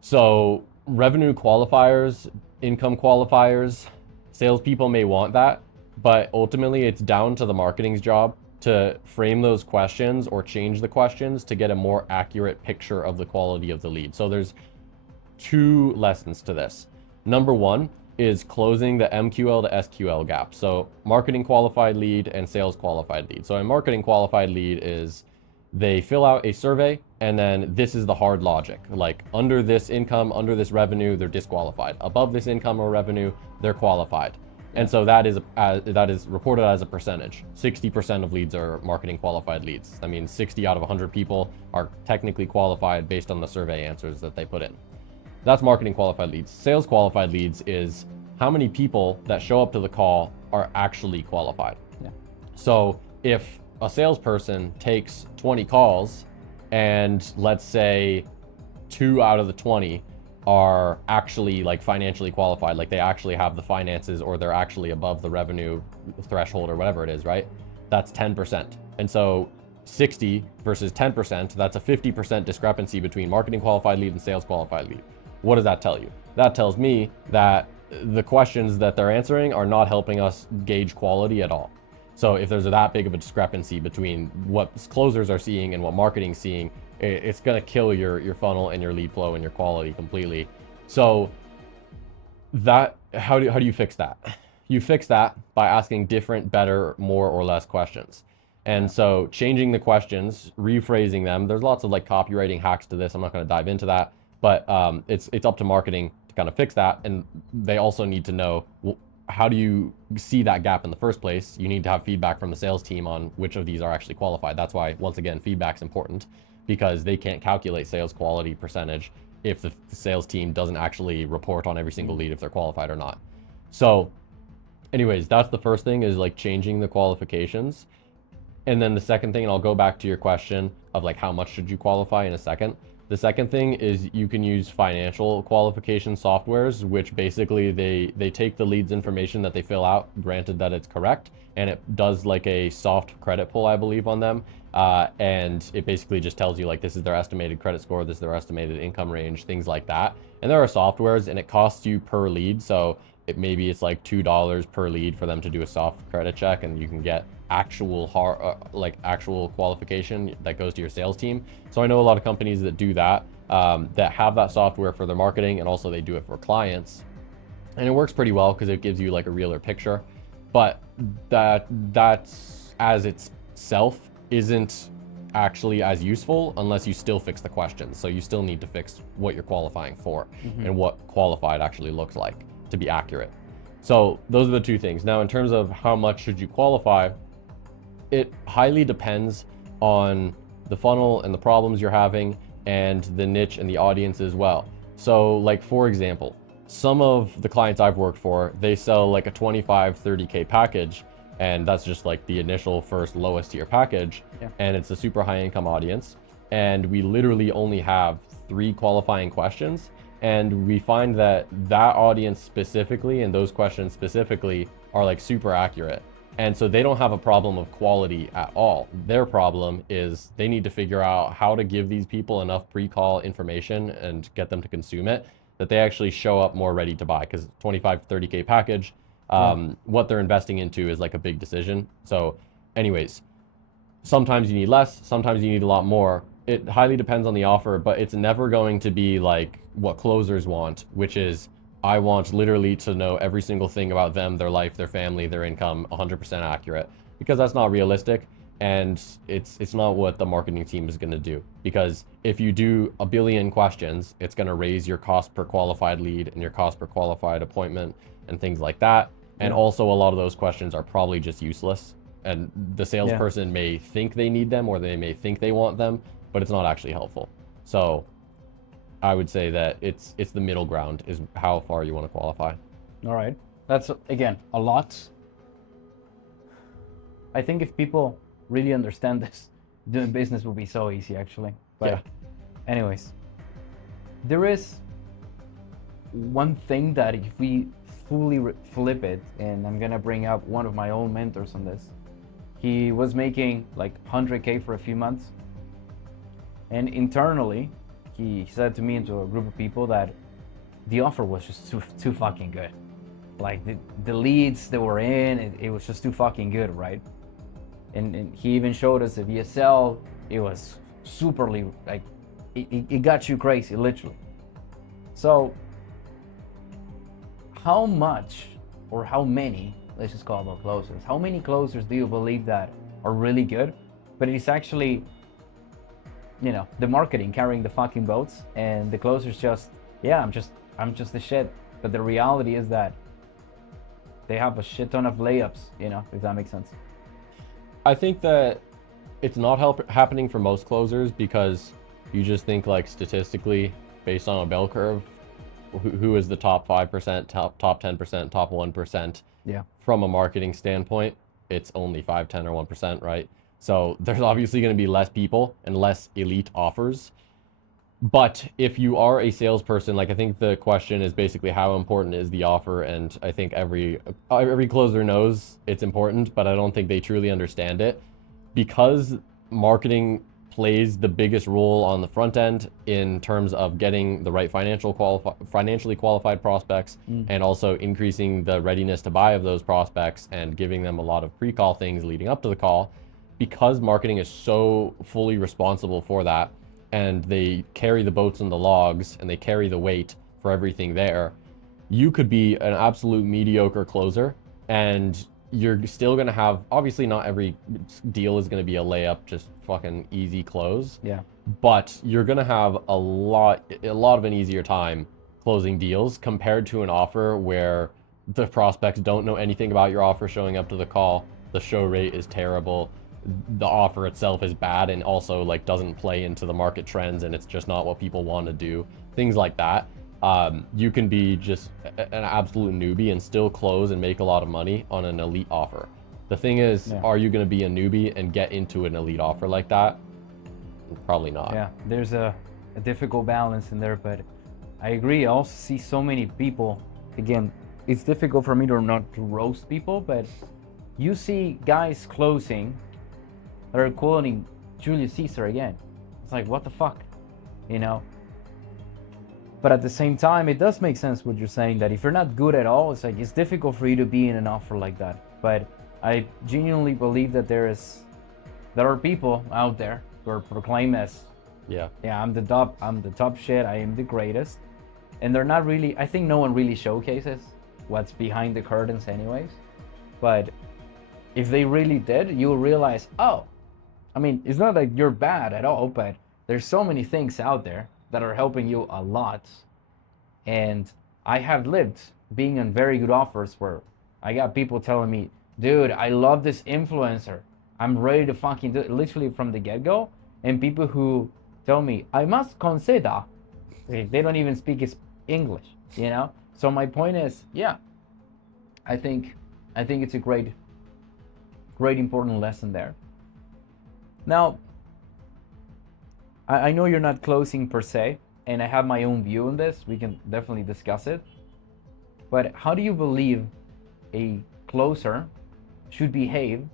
So revenue qualifiers, income qualifiers, salespeople may want that, but ultimately it's down to the marketing's job to frame those questions or change the questions to get a more accurate picture of the quality of the lead. So there's two lessons to this. Number one is closing the MQL to SQL gap. So marketing qualified lead and sales qualified lead. So a marketing qualified lead is they fill out a survey, and then this is the hard logic. Like under this income, under this revenue, they're disqualified. Above this income or revenue, they're qualified. And so that is reported as a percentage. 60% of leads are marketing qualified leads. That means 60 out of 100 people are technically qualified based on the survey answers that they put in. That's marketing qualified leads. Sales qualified leads is how many people that show up to the call are actually qualified. Yeah. So if a salesperson takes 20 calls and let's say 2 out of the 20 are actually like financially qualified, like they actually have the finances or they're actually above the revenue threshold or whatever it is, right? That's 10%. And so 60 versus 10%, that's a 50% discrepancy between marketing qualified lead and sales qualified lead. What does that tell you? That tells me that the questions that they're answering are not helping us gauge quality at all. So if there's that big of a discrepancy between what closers are seeing and what marketing's seeing, it's going to kill your funnel and your lead flow and your quality completely. So that how do you fix that? You fix that by asking different, better, more or less questions. And so changing the questions, rephrasing them. There's lots of like copywriting hacks to this. I'm not going to dive into that, but it's up to marketing to kind of fix that. And they also need to know, well, how do you see that gap in the first place? You need to have feedback from the sales team on which of these are actually qualified. That's why, once again, feedback's important, because they can't calculate sales quality percentage if the sales team doesn't actually report on every single lead if they're qualified or not. So anyways, that's the first thing, is like changing the qualifications. And then the second thing, and I'll go back to your question of like how much should you qualify in a second. The second thing is you can use financial qualification softwares, which basically they take the leads information that they fill out, granted that it's correct, and it does like a soft credit pull, I believe, on them. And it basically just tells you like, this is their estimated credit score, this is their estimated income range, things like that. And there are softwares, and it costs you per lead. So maybe it's like $2 per lead for them to do a soft credit check, and you can get actual actual qualification that goes to your sales team. So I know a lot of companies that do that. that have that software for their marketing, and also they do it for clients. And it works pretty well because it gives you like a realer picture. But that's as itself isn't actually as useful unless you still fix the questions. So you still need to fix what you're qualifying for and what qualified actually looks like to be accurate. So those are the two things. Now, in terms of how much should you qualify, it highly depends on the funnel and the problems you're having and the niche and the audience as well. So like, for example, some of the clients I've worked for, they sell like a 25, 30K package, and that's just like the initial first lowest tier package. Yeah. And it's a super high income audience. And we literally only have 3 qualifying questions. And we find that that audience specifically and those questions specifically are like super accurate. And so they don't have a problem of quality at all. Their problem is they need to figure out how to give these people enough pre-call information and get them to consume it that they actually show up more ready to buy, because 25, 30K package, what they're investing into is like a big decision. So anyways, sometimes you need less, sometimes you need a lot more. It highly depends on the offer, but it's never going to be like what closers want, which is, I want literally to know every single thing about them, their life, their family, their income, 100% accurate, because that's not realistic. And it's not what the marketing team is going to do, because if you do a billion questions, it's going to raise your cost per qualified lead and your cost per qualified appointment and things like that. And also a lot of those questions are probably just useless, and the salesperson may think they need them or they may think they want them, but it's not actually helpful. So I would say that it's the middle ground is how far you want to qualify. All right. That's, again, a lot. I think if people really understand this, doing business will be so easy, actually. But anyways, there is one thing that if we fully flip it, and I'm gonna bring up one of my own mentors on this. He was making like 100K for a few months, and internally he said to me and to a group of people that the offer was just too fucking good. Like the leads that were in, it was just too fucking good, right? And he even showed us the VSL. It was superly, like, it got you crazy, literally. So how much, or how many, let's just call them closers, how many closers do you believe that are really good, but it's actually, you know, the marketing carrying the fucking boats, and the closers just, yeah, I'm just the shit. But the reality is that they have a shit ton of layups, you know, if that makes sense. I think that it's not happening for most closers, because you just think like statistically based on a bell curve, who is the top 5%, top 10%, top 1%. From a marketing standpoint, it's only 5, 10, or 1%, right? So there's obviously going to be less people and less elite offers. But if you are a salesperson, like, I think the question is basically how important is the offer, and I think every closer knows it's important, but I don't think they truly understand it, because marketing plays the biggest role on the front end in terms of getting the right financially qualified prospects, and also increasing the readiness to buy of those prospects and giving them a lot of pre-call things leading up to the call. Because marketing is so fully responsible for that, and they carry the boats and the logs, and they carry the weight for everything there, you could be an absolute mediocre closer, and you're still going to have, obviously not every deal is going to be a layup, just fucking easy close. But you're going to have a lot of an easier time closing deals compared to an offer where the prospects don't know anything about your offer showing up to the call. The show rate is terrible. The offer itself is bad, and also like doesn't play into the market trends, and it's just not what people want to do. Things like that. You can be just an absolute newbie and still close and make a lot of money on an elite offer. The thing is, are you going to be a newbie and get into an elite offer like that? Probably not. Yeah, there's a difficult balance in there, but I agree. I also see so many people, again, it's difficult for me to not to roast people, but you see guys closing that are quoting Julius Caesar again. It's like, what the fuck, you know? But at the same time, it does make sense what you're saying, that if you're not good at all, it's like, it's difficult for you to be in an offer like that. But I genuinely believe that there are people out there who are proclaimed as Yeah. Yeah, I'm the top shit. I am the greatest. And they're not really, I think no one really showcases what's behind the curtains anyways. But if they really did, you'll realize, oh, I mean, it's not like you're bad at all, but there's so many things out there that are helping you a lot. And I have lived being on very good offers where I got people telling me, dude, I love this influencer. I'm ready to fucking do it, literally from the get go. And people who tell me, I must consider, they don't even speak English, you know? So my point is, yeah, I think it's a great important lesson there. Now, I know you're not closing per se, and I have my own view on this. We can definitely discuss it. But how do you believe a closer should behave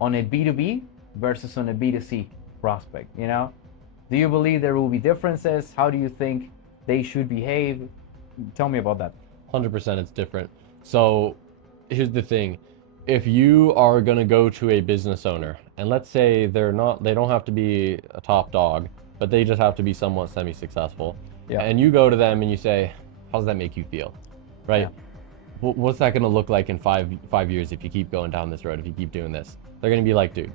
on a B2B versus on a B2C prospect? You know, do you believe there will be differences? How do you think they should behave? Tell me about that. 100% it's different. So here's the thing. If you are going to go to a business owner, and let's say they don't have to be a top dog, but they just have to be somewhat semi-successful. Yeah. And you go to them and you say, how does that make you feel? Right? Yeah. What's that going to look like in five years if you keep going down this road, if you keep doing this? They're going to be like, dude,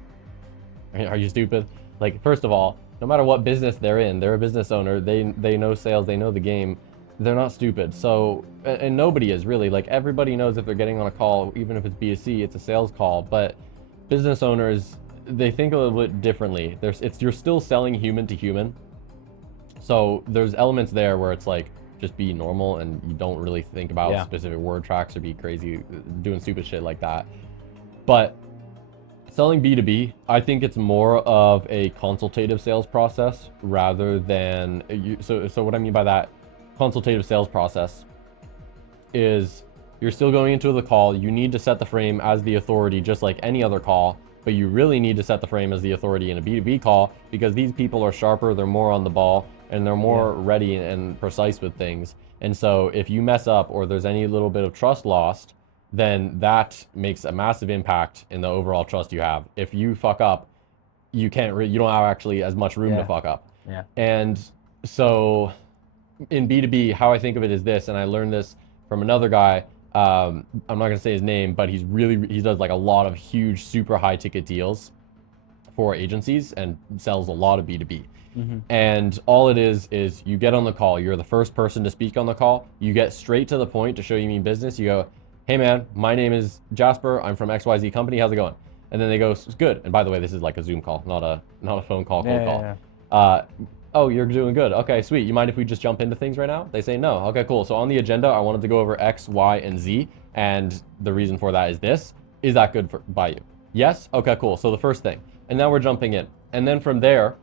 are you stupid? Like, first of all, no matter what business they're in, they're a business owner. They know sales, they know the game. They're not stupid. So, and nobody is really. Like, everybody knows if they're getting on a call, even if it's B2C, it's a sales call. But business owners, they think a little bit differently. You're still selling human to human. So there's elements there where it's like, just be normal and you don't really think about Yeah. specific word tracks or be crazy doing stupid shit like that. But selling B2B, I think it's more of a consultative sales process rather than so what I mean by that consultative sales process is you're still going into the call. You need to set the frame as the authority just like any other call, but you really need to set the frame as the authority in a B2B call because these people are sharper, they're more on the ball, and they're more ready and precise with things. And so if you mess up or there's any little bit of trust lost, then that makes a massive impact in the overall trust you have. If you fuck up, you don't have actually as much room to fuck up. Yeah. And so in B2B, how I think of it is this, and I learned this from another guy. I'm not gonna say his name, but he does like a lot of huge, super high ticket deals for agencies and sells a lot of B2B. And all it is you get on the call. You're the first person to speak on the call. You get straight to the point to show you mean business. You go, hey man, my name is Jasper. I'm from XYZ company. How's it going? And then they go, it's good. And by the way, this is like a Zoom call, not a phone call, cold call. Oh, you're doing good. Okay, sweet. You mind if we just jump into things right now? They say no. Okay, cool. So on the agenda, I wanted to go over X, Y, and Z. And the reason for that is this. Is that good by you? Yes? Okay, cool. So the first thing. And now we're jumping in. And then from there,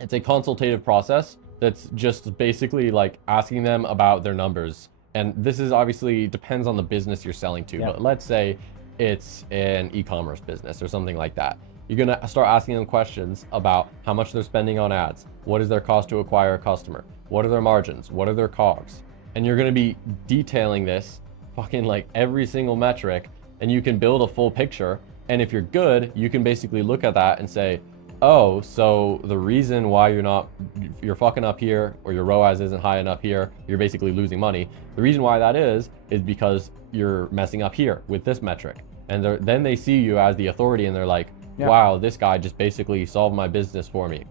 it's a consultative process that's just basically like asking them about their numbers. And this is obviously depends on the business you're selling to. But let's say it's an e-commerce business or something like that. You're going to start asking them questions about how much they're spending on ads. What is their cost to acquire a customer? What are their margins? What are their COGS? And you're going to be detailing this fucking like every single metric, and you can build a full picture. And if you're good, you can basically look at that and say, oh, so the reason why you're fucking up here, or your ROAS isn't high enough here, you're basically losing money. The reason why that is because you're messing up here with this metric. And then they see you as the authority and they're like, wow, this guy just basically solved my business for me.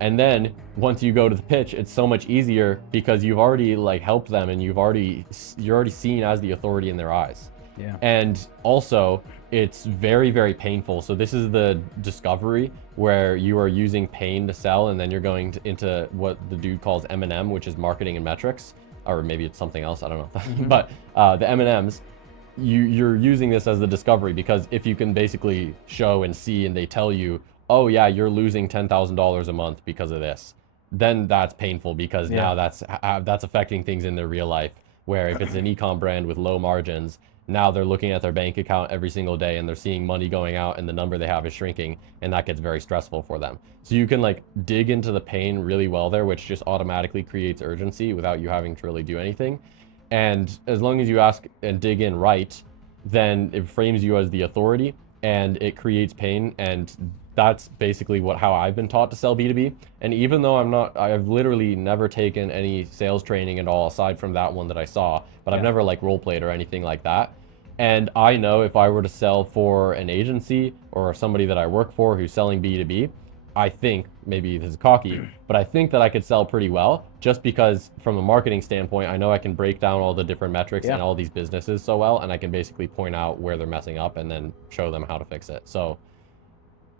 And then once you go to the pitch, it's so much easier because you've already like helped them and you're already seen as the authority in their eyes. Yeah. And also it's very, very painful. So this is the discovery where you are using pain to sell, and then you're going into what the dude calls M&M, which is marketing and metrics, or maybe it's something else, I don't know. But the M&Ms, you're using this as the discovery, because if you can basically show and see and they tell you, oh yeah, you're losing $10,000 a month because of this, then that's painful because now that's affecting things in their real life. Where if it's an e-com brand with low margins, now they're looking at their bank account every single day and they're seeing money going out and the number they have is shrinking, and that gets very stressful for them. So you can like dig into the pain really well there, which just automatically creates urgency without you having to really do anything. And as long as you ask and dig in right, then it frames you as the authority and it creates pain, and that's basically how I've been taught to sell B2B. And even though I've literally never taken any sales training at all, aside from that one that I saw, but I've never like role played or anything like that. And I know if I were to sell for an agency or somebody that I work for who's selling B2B, I think, maybe this is cocky, but I think that I could sell pretty well just because from a marketing standpoint, I know I can break down all the different metrics and all these businesses so well, and I can basically point out where they're messing up and then show them how to fix it. So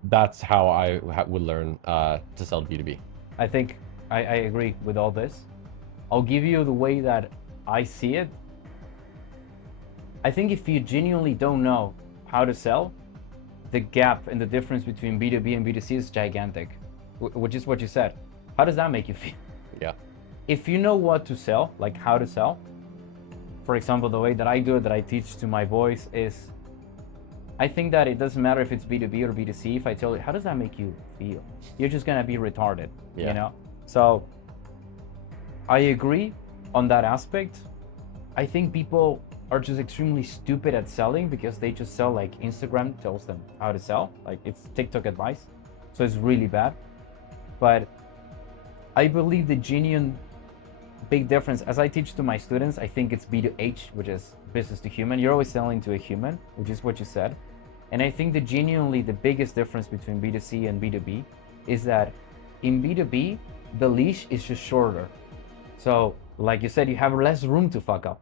that's how I would learn to sell B2B. I think I agree with all this. I'll give you the way that I see it. I think if you genuinely don't know how to sell, the gap and the difference between B2B and B2C is gigantic, which is what you said. How does that make you feel? Yeah. If you know what to sell, like how to sell, for example, the way that I do it, that I teach to my boys is, I think that it doesn't matter if it's B2B or B2C. If I tell you, how does that make you feel? You're just gonna be retarded, you know? So I agree on that aspect. I think people are just extremely stupid at selling because they just sell like Instagram tells them how to sell. Like it's TikTok advice. So it's really bad. But I believe the genuine big difference, as I teach to my students, I think it's B2H, which is business to human. You're always selling to a human, which is what you said. And I think that genuinely the biggest difference between B2C and B2B is that in B2B, the leash is just shorter. So like you said, you have less room to fuck up.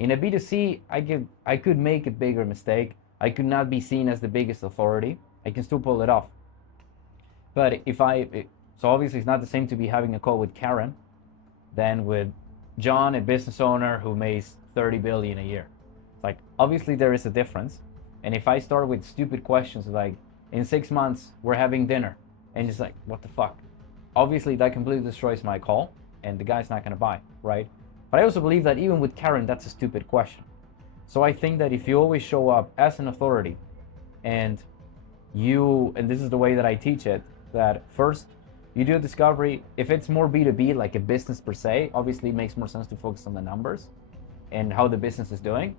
In a B2C, I could make a bigger mistake. I could not be seen as the biggest authority. I can still pull it off. But so obviously it's not the same to be having a call with Karen than with John, a business owner who makes 30 billion a year. Like obviously there is a difference. And if I start with stupid questions like, in 6 months, we're having dinner, and it's like, what the fuck? Obviously that completely destroys my call and the guy's not gonna buy, right? But I also believe that even with Karen, that's a stupid question. So I think that if you always show up as an authority and this is the way that I teach it, that first you do a discovery. If it's more B2B, like a business per se, obviously it makes more sense to focus on the numbers and how the business is doing.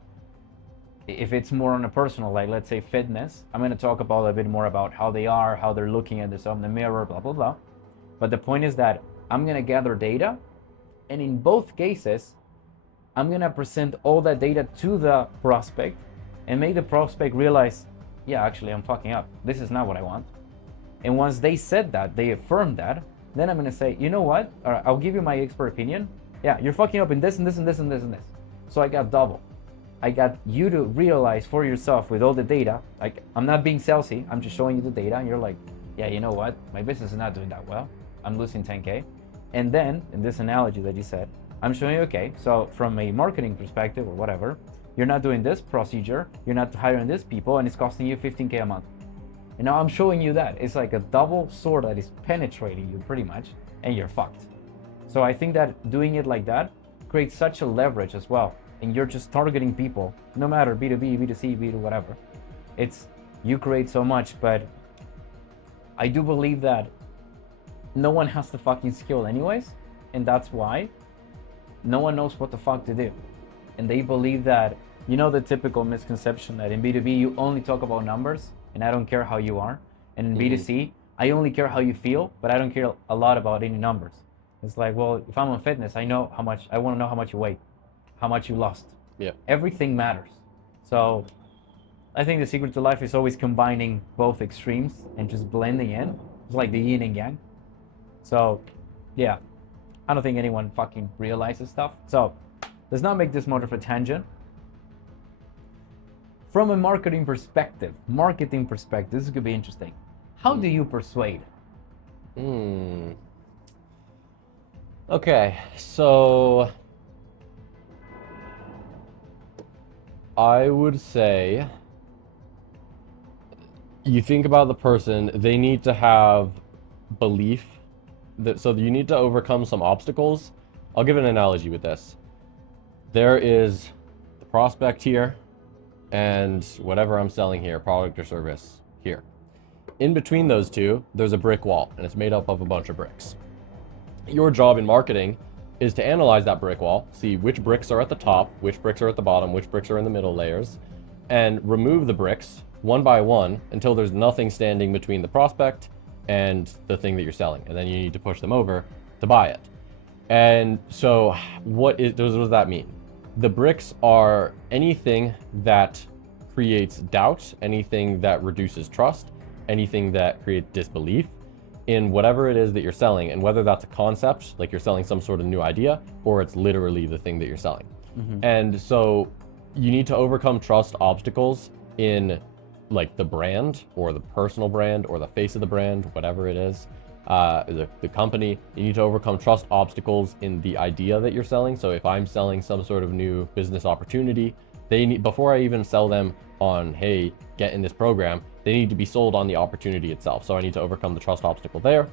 If it's more on a personal, like let's say fitness, I'm going to talk about a bit more about how they are, how they're looking at themselves in the mirror, blah, blah, blah. But the point is that I'm going to gather data. And in both cases, I'm going to present all that data to the prospect and make the prospect realize, yeah, actually, I'm fucking up. This is not what I want. And once they said that, they affirmed that, then I'm going to say, you know what? I'll give you my expert opinion. Yeah, you're fucking up in this and this and this and this and this. So I got double. I got you to realize for yourself with all the data, like I'm not being salesy, I'm just showing you the data and you're like, yeah, you know what? My business is not doing that well. I'm losing 10K. And then, in this analogy that you said, I'm showing you, okay, so from a marketing perspective or whatever, you're not doing this procedure, you're not hiring these people, and it's costing you 15K a month. And now I'm showing you that. It's like a double sword that is penetrating you pretty much, and you're fucked. So I think that doing it like that creates such a leverage as well. And you're just targeting people, no matter B2B, B2C, B2 whatever. You create so much, but I do believe that no one has the fucking skill anyways, and that's why no one knows what the fuck to do. And they believe that, you know, the typical misconception that in B2B you only talk about numbers and I don't care how you are, and in B2C I only care how you feel, but I don't care a lot about any numbers. It's like, well, if I'm on fitness, I want to know how much you weigh, how much you lost. Yeah. Everything matters. So I think the secret to life is always combining both extremes and just blending in. It's like the yin and yang. So, yeah, I don't think anyone fucking realizes stuff. So, let's not make this much of a tangent. From a marketing perspective, this could be interesting. How do you persuade? Okay, so I would say you think about the person, they need to have belief. So you need to overcome some obstacles. I'll give an analogy with this. There is the prospect here and whatever I'm selling here, product or service here. In between those two, there's a brick wall and it's made up of a bunch of bricks. Your job in marketing is to analyze that brick wall, see which bricks are at the top, which bricks are at the bottom, which bricks are in the middle layers, and remove the bricks one by one until there's nothing standing between the prospect and the thing that you're selling. And then you need to push them over to buy it. And so what does that mean? The bricks are anything that creates doubt, anything that reduces trust, anything that creates disbelief in whatever it is that you're selling, and whether that's a concept, like you're selling some sort of new idea, or it's literally the thing that you're selling. And so you need to overcome trust obstacles in like the brand or the personal brand or the face of the brand, whatever it is, the company. You need to overcome trust obstacles in the idea that you're selling. So if I'm selling some sort of new business opportunity, they need, before I even sell them on, hey, get in this program, they need to be sold on the opportunity itself. So I need to overcome the trust obstacle there.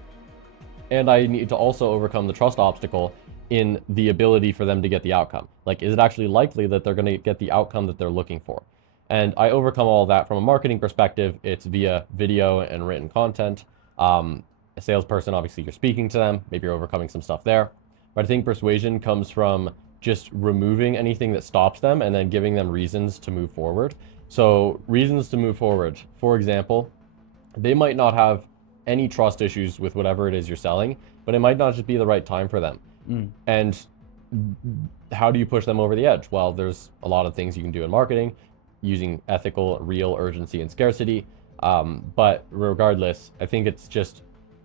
And I need to also overcome the trust obstacle in the ability for them to get the outcome. Like, is it actually likely that they're going to get the outcome that they're looking for? And I overcome all of that from a marketing perspective. It's via video and written content. A salesperson, obviously you're speaking to them, maybe you're overcoming some stuff there. But I think persuasion comes from just removing anything that stops them and then giving them reasons to move forward. So reasons to move forward. For example, they might not have any trust issues with whatever it is you're selling, but it might not just be the right time for them. And how do you push them over the edge? Well, there's a lot of things you can do in marketing using ethical, real urgency and scarcity. But regardless, I think it's just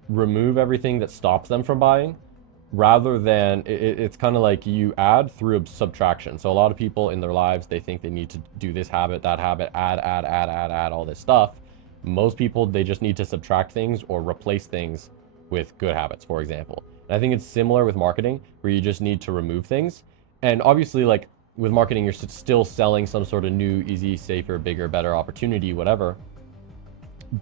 remove everything that stops them from buying, rather than it's kind of like you add through subtraction. So a lot of people in their lives, they think they need to do this habit, that habit, add all this stuff. Most people, they just need to subtract things or replace things with good habits, for example. And I think it's similar with marketing, where you just need to remove things. And obviously, like with marketing, you're still selling some sort of new, easy, safer, bigger, better opportunity, whatever.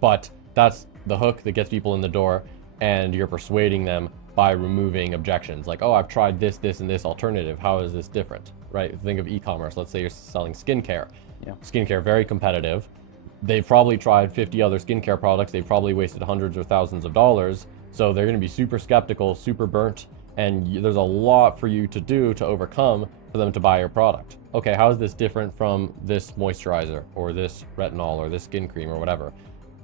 But that's the hook that gets people in the door, and you're persuading them by removing objections. Like, oh, I've tried this, this, and this alternative. How is this different, right? Think of e-commerce. Let's say you're selling skincare. Yeah. Skincare, very competitive. They've probably tried 50 other skincare products. They've probably wasted hundreds or thousands of dollars. So they're going to be super skeptical, super burnt, and there's a lot for you to do to overcome for them to buy your product. Okay, how is this different from this moisturizer or this retinol or this skin cream or whatever?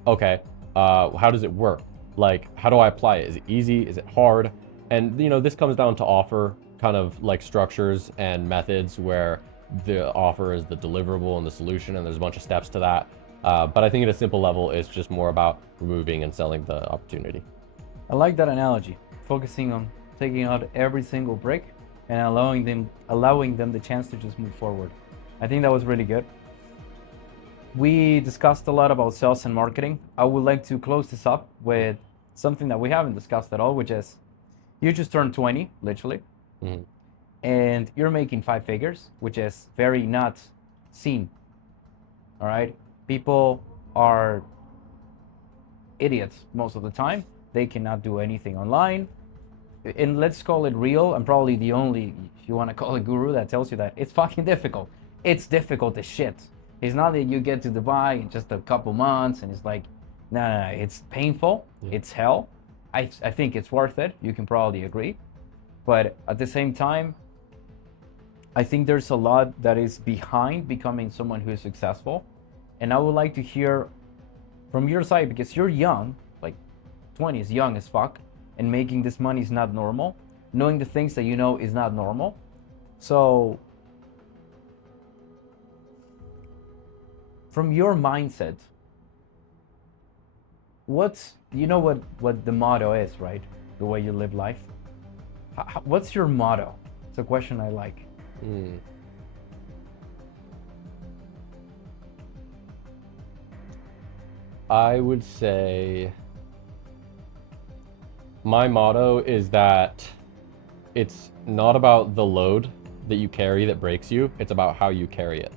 Okay, how does it work? Like, how do I apply it? Is it easy? Is it hard? And, you know, this comes down to offer kind of like structures and methods where the offer is the deliverable and the solution, and there's a bunch of steps to that. But I think at a simple level, it's just more about removing and selling the opportunity. I like that analogy, focusing on taking out every single brick and allowing them the chance to just move forward. I think that was really good. We discussed a lot about sales and marketing. I would like to close this up with something that we haven't discussed at all, which is you just turned 20, literally, and you're making 5 figures, which is very not seen. All right? People are idiots most of the time. They cannot do anything online. And let's call it real. I'm probably the only, if you want to call it guru, that tells you that it's fucking difficult. It's difficult as shit. It's not that you get to Dubai in just a couple months and it's like, no, it's painful. Yeah. It's hell. I think it's worth it. You can probably agree. But at the same time, I think there's a lot that is behind becoming someone who is successful. And I would like to hear from your side, because you're young, like 20 is young as fuck, and making this money is not normal. Knowing the things that you know is not normal. So from your mindset, what the motto is, right? The way you live life. What's your motto? It's a question I like. I would say my motto is that it's not about the load that you carry that breaks you, it's about how you carry it.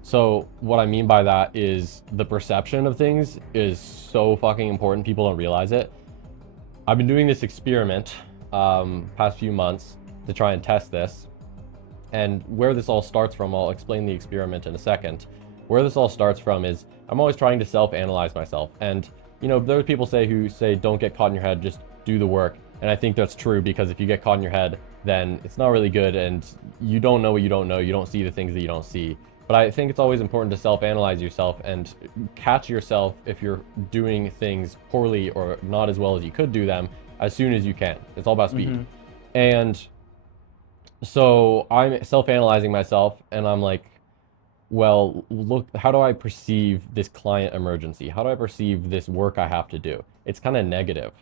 So what I mean by that is the perception of things is so fucking important. People don't realize it. I've been doing this experiment past few months to try and test this. And where this all starts from, I'll explain the experiment in a second. Where this all starts from is I'm always trying to self-analyze myself. And, you know, there are people who say, don't get caught in your head, just do the work. And I think that's true, because if you get caught in your head, then it's not really good. And you don't know what you don't know. You don't see the things that you don't see. But I think it's always important to self-analyze yourself and catch yourself if you're doing things poorly or not as well as you could do them as soon as you can. It's all about speed. And so I'm self-analyzing myself and I'm like, well, look, how do I perceive this client emergency? How do I perceive this work I have to do? It's kind of negative.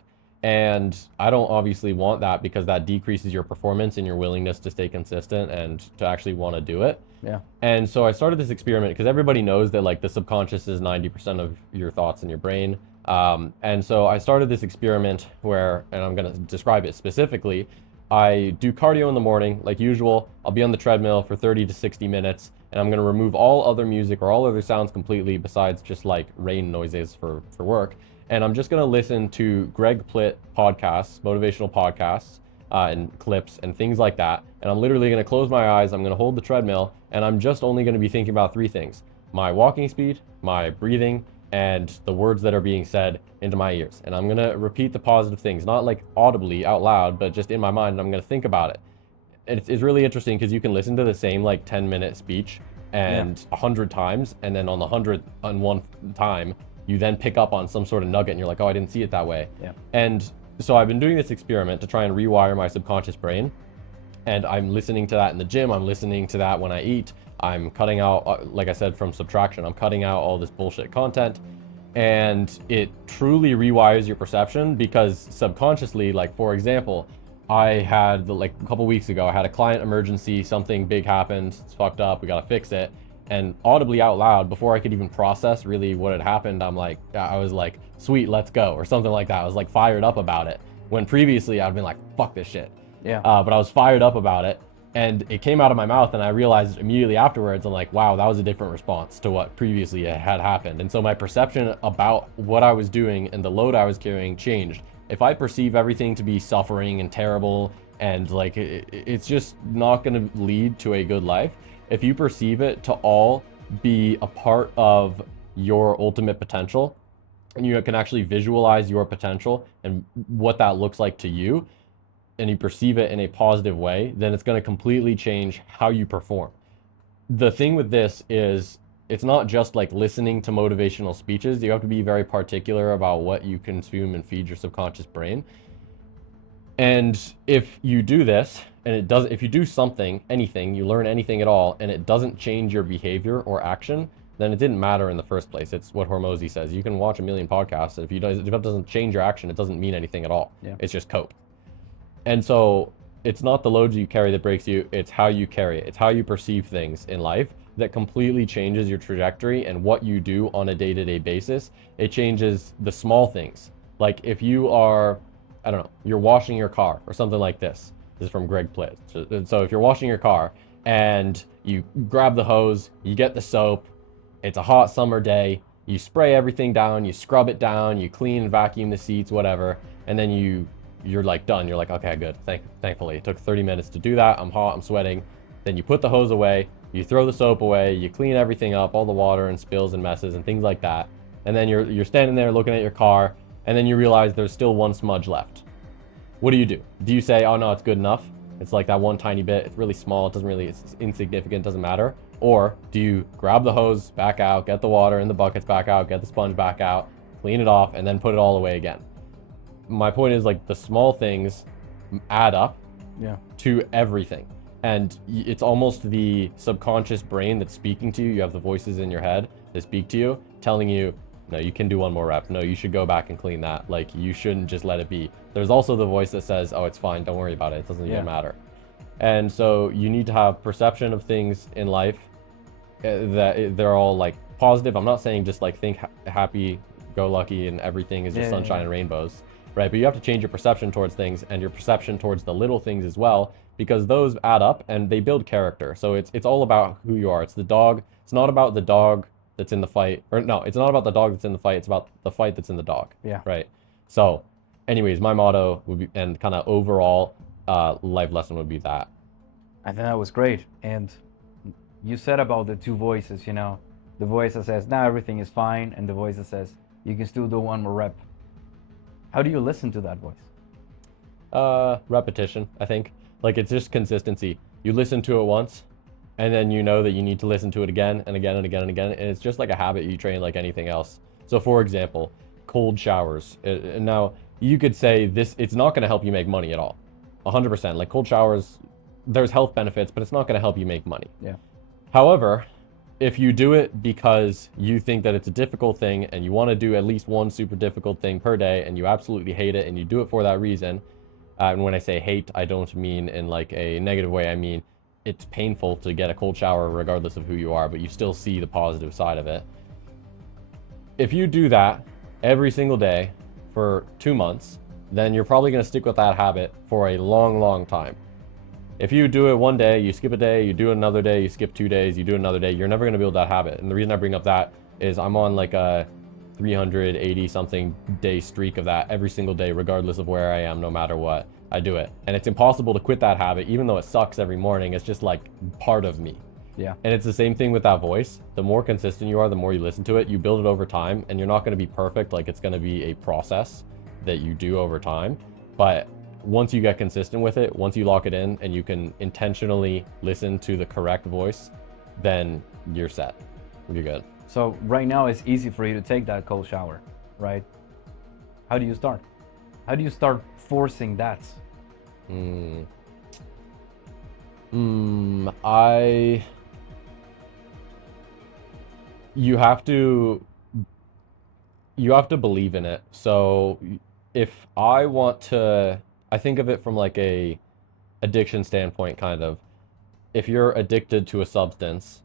And I don't obviously want that because that decreases your performance and your willingness to stay consistent and to actually want to do it. Yeah. And so I started this experiment because everybody knows that like the subconscious is 90% of your thoughts in your brain. And so I started this experiment where, and I'm going to describe it specifically, I do cardio in the morning, like usual. I'll be on the treadmill for 30 to 60 minutes, and I'm going to remove all other music or all other sounds completely besides just like rain noises for work. And I'm just going to listen to Greg Plitt podcasts, motivational podcasts, and clips and things like that. And I'm literally going to close my eyes. I'm going to hold the treadmill, and I'm just only going to be thinking about three things: my walking speed, my breathing, and the words that are being said into my ears. And I'm going to repeat the positive things, not like audibly out loud, but just in my mind. And I'm going to think about it. It's really interesting because you can listen to the same like 10-minute speech and 100 times. And then on the 101st time, you then pick up on some sort of nugget and you're like, oh, I didn't see it that way. Yeah. And so I've been doing this experiment to try and rewire my subconscious brain. And I'm listening to that in the gym. I'm listening to that when I eat. I'm cutting out, like I said, from subtraction, I'm cutting out all this bullshit content. And it truly rewires your perception because subconsciously, like for example, I had like a couple weeks ago, I had a client emergency, something big happened, it's fucked up, we gotta fix it. And audibly out loud, before I could even process really what had happened, I was like, sweet, let's go, or something like that. I was like fired up about it. When previously I'd been like, fuck this shit. Yeah. But I was fired up about it, and it came out of my mouth, and I realized immediately afterwards, I'm like, wow, that was a different response to what previously had happened. And so my perception about what I was doing and the load I was carrying changed. If I perceive everything to be suffering and terrible and like it's just not going to lead to a good life, if you perceive it to all be a part of your ultimate potential, and you can actually visualize your potential and what that looks like to you, and you perceive it in a positive way, then it's going to completely change how you perform. The thing with this is it's not just like listening to motivational speeches. You have to be very particular about what you consume and feed your subconscious brain. And if you do this and it doesn't, if you do something, anything, you learn anything at all, and it doesn't change your behavior or action, then it didn't matter in the first place. It's what Hormozy says. You can watch a million podcasts, and if it doesn't change your action, it doesn't mean anything at all. Yeah. It's just cope. And so it's not the load you carry that breaks you, it's how you carry it. It's how you perceive things in life that completely changes your trajectory and what you do on a day-to-day basis. It changes the small things. Like if you are, I don't know, you're washing your car or something like this. This is from Greg Plitt. So if you're washing your car and you grab the hose, you get the soap, it's a hot summer day, you spray everything down, you scrub it down, you clean and vacuum the seats, whatever, and then you're like done. You're like, okay, good. Thankfully, it took 30 minutes to do that. I'm hot, I'm sweating. Then you put the hose away, you throw the soap away, you clean everything up, all the water and spills and messes and things like that. And then you're standing there looking at your car, and then you realize there's still one smudge left. What do? Do you say, oh no, it's good enough? It's like that one tiny bit. It's really small. It's insignificant, doesn't matter. Or do you grab the hose back out, get the water in the buckets back out, get the sponge back out, clean it off, and then put it all away again? My point is like the small things add up to everything. And it's almost the subconscious brain that's speaking to you. You have the voices in your head that speak to you, telling you, no, you can do one more rep. No, you should go back and clean that. Like you shouldn't just let it be. There's also the voice that says, oh, it's fine. Don't worry about it. It doesn't even matter. And so you need to have perception of things in life that they're all like positive. I'm not saying just like think happy, go lucky and everything is just sunshine and rainbows. Right, but you have to change your perception towards things and your perception towards the little things as well, because those add up and they build character. So it's all about who you are. It's the dog. It's not about the dog that's in the fight, or no, it's not about the dog that's in the fight. It's about the fight that's in the dog. Yeah. Right. So, anyways, my motto would be, and kind of overall life lesson would be that. I think that was great. And you said about the two voices, you know, the voice that says, now everything is fine, and the voice that says, you can still do one more rep. How do you listen to that voice? Repetition, I think. Like it's just consistency. You listen to it once, and then you know that you need to listen to it again and again and again and again, and it's just like a habit you train like anything else. So for example, cold showers. Now you could say this, it's not going to help you make money at all. 100%. Like cold showers, there's health benefits, but it's not going to help you make money. Yeah. However, if you do it because you think that it's a difficult thing and you want to do at least one super difficult thing per day and you absolutely hate it and you do it for that reason, and when I say hate, I don't mean in like a negative way. I mean, it's painful to get a cold shower regardless of who you are, but you still see the positive side of it. If you do that every single day for 2 months, then you're probably going to stick with that habit for a long, long time. If you do it one day, you skip a day, you do it another day, you skip 2 days, you do it another day, you're never going to build that habit. And the reason I bring up that is I'm on like a 380 something day streak of that every single day, regardless of where I am, no matter what. I do it. And it's impossible to quit that habit, even though it sucks every morning. It's just like part of me. Yeah. And it's the same thing with that voice. The more consistent you are, the more you listen to it, you build it over time, and you're not going to be perfect. Like it's going to be a process that you do over time. But once you get consistent with it, once you lock it in and you can intentionally listen to the correct voice, then you're set. You're good. So right now it's easy for you to take that cold shower, right? How do you start? How do you start forcing that? You have to believe in it. So if I want to, I think of it from like a addiction standpoint, kind of. If you're addicted to a substance,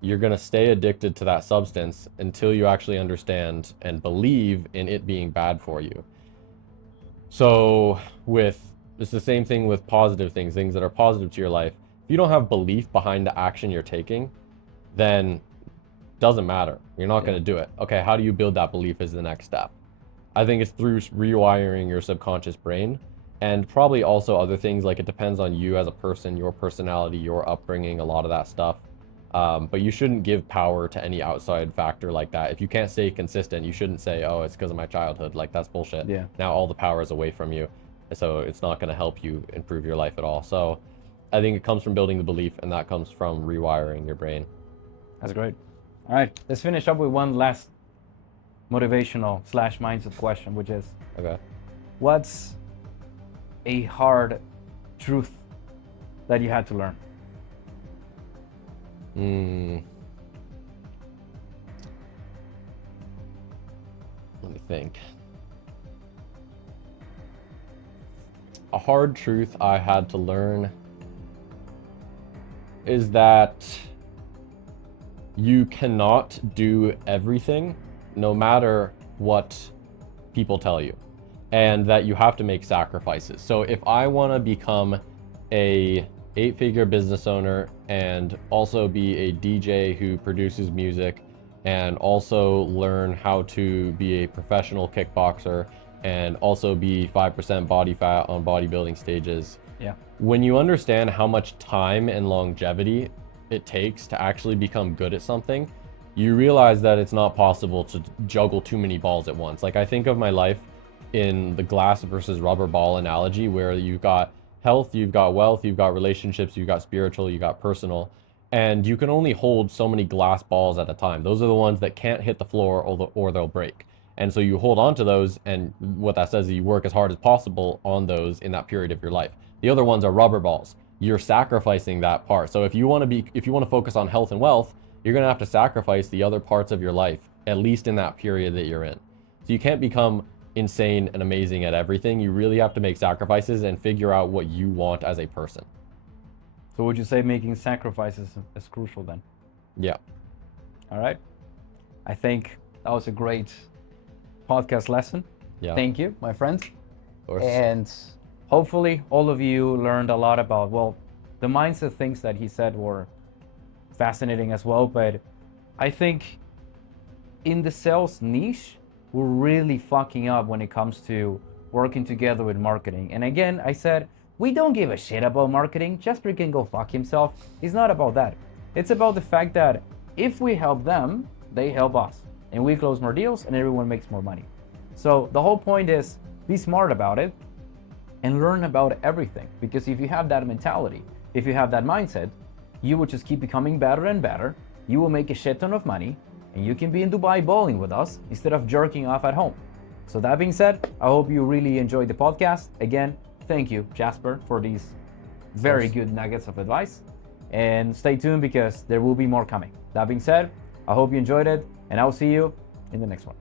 you're going to stay addicted to that substance until you actually understand and believe in it being bad for you. So it's the same thing with positive things that are positive to your life. If you don't have belief behind the action you're taking, then doesn't matter. You're not going to do it. Okay, how do you build that belief is the next step. I think it's through rewiring your subconscious brain, and probably also other things. Like it depends on you as a person, your personality, your upbringing, a lot of that stuff. But you shouldn't give power to any outside factor like that. If you can't stay consistent, you shouldn't say, oh, it's because of my childhood. Like that's bullshit. Yeah. Now all the power is away from you. So it's not going to help you improve your life at all. So I think it comes from building the belief, and that comes from rewiring your brain. That's great. All right, let's finish up with one last motivational / mindset question, which is, Okay. what's a hard truth that you had to learn? Let me think. A hard truth I had to learn is that you cannot do everything, no matter what people tell you, and that you have to make sacrifices. So if I want to become a 8-figure business owner and also be a DJ who produces music and also learn how to be a professional kickboxer and also be 5% body fat on bodybuilding stages. Yeah. When you understand how much time and longevity it takes to actually become good at something, you realize that it's not possible to juggle too many balls at once. Like I think of my life in the glass versus rubber ball analogy, where you've got health, you've got wealth, you've got relationships, you've got spiritual, you've got personal, and you can only hold so many glass balls at a time. Those are the ones that can't hit the floor or they'll break. And so you hold on to those, and what that says is you work as hard as possible on those in that period of your life. The other ones are rubber balls. You're sacrificing that part. So if you want to focus on health and wealth, you're going to have to sacrifice the other parts of your life, at least in that period that you're in. So you can't become insane and amazing at everything. You really have to make sacrifices and figure out what you want as a person. So would you say making sacrifices is crucial then? Yeah. All right. I think that was a great podcast lesson. Yeah. Thank you, my friends. Of course. And hopefully all of you learned a lot about, well, the mindset things that he said were fascinating as well. But I think in the sales niche, we're really fucking up when it comes to working together with marketing. And again, I said, we don't give a shit about marketing. Jasper can go fuck himself. It's not about that. It's about the fact that if we help them, they help us. And we close more deals and everyone makes more money. So the whole point is be smart about it and learn about everything. Because if you have that mentality, if you have that mindset, you will just keep becoming better and better. You will make a shit ton of money, and you can be in Dubai bowling with us instead of jerking off at home. So that being said, I hope you really enjoyed the podcast. Again, thank you, Jasper, for these very good nuggets of advice. And stay tuned because there will be more coming. That being said, I hope you enjoyed it, and I'll see you in the next one.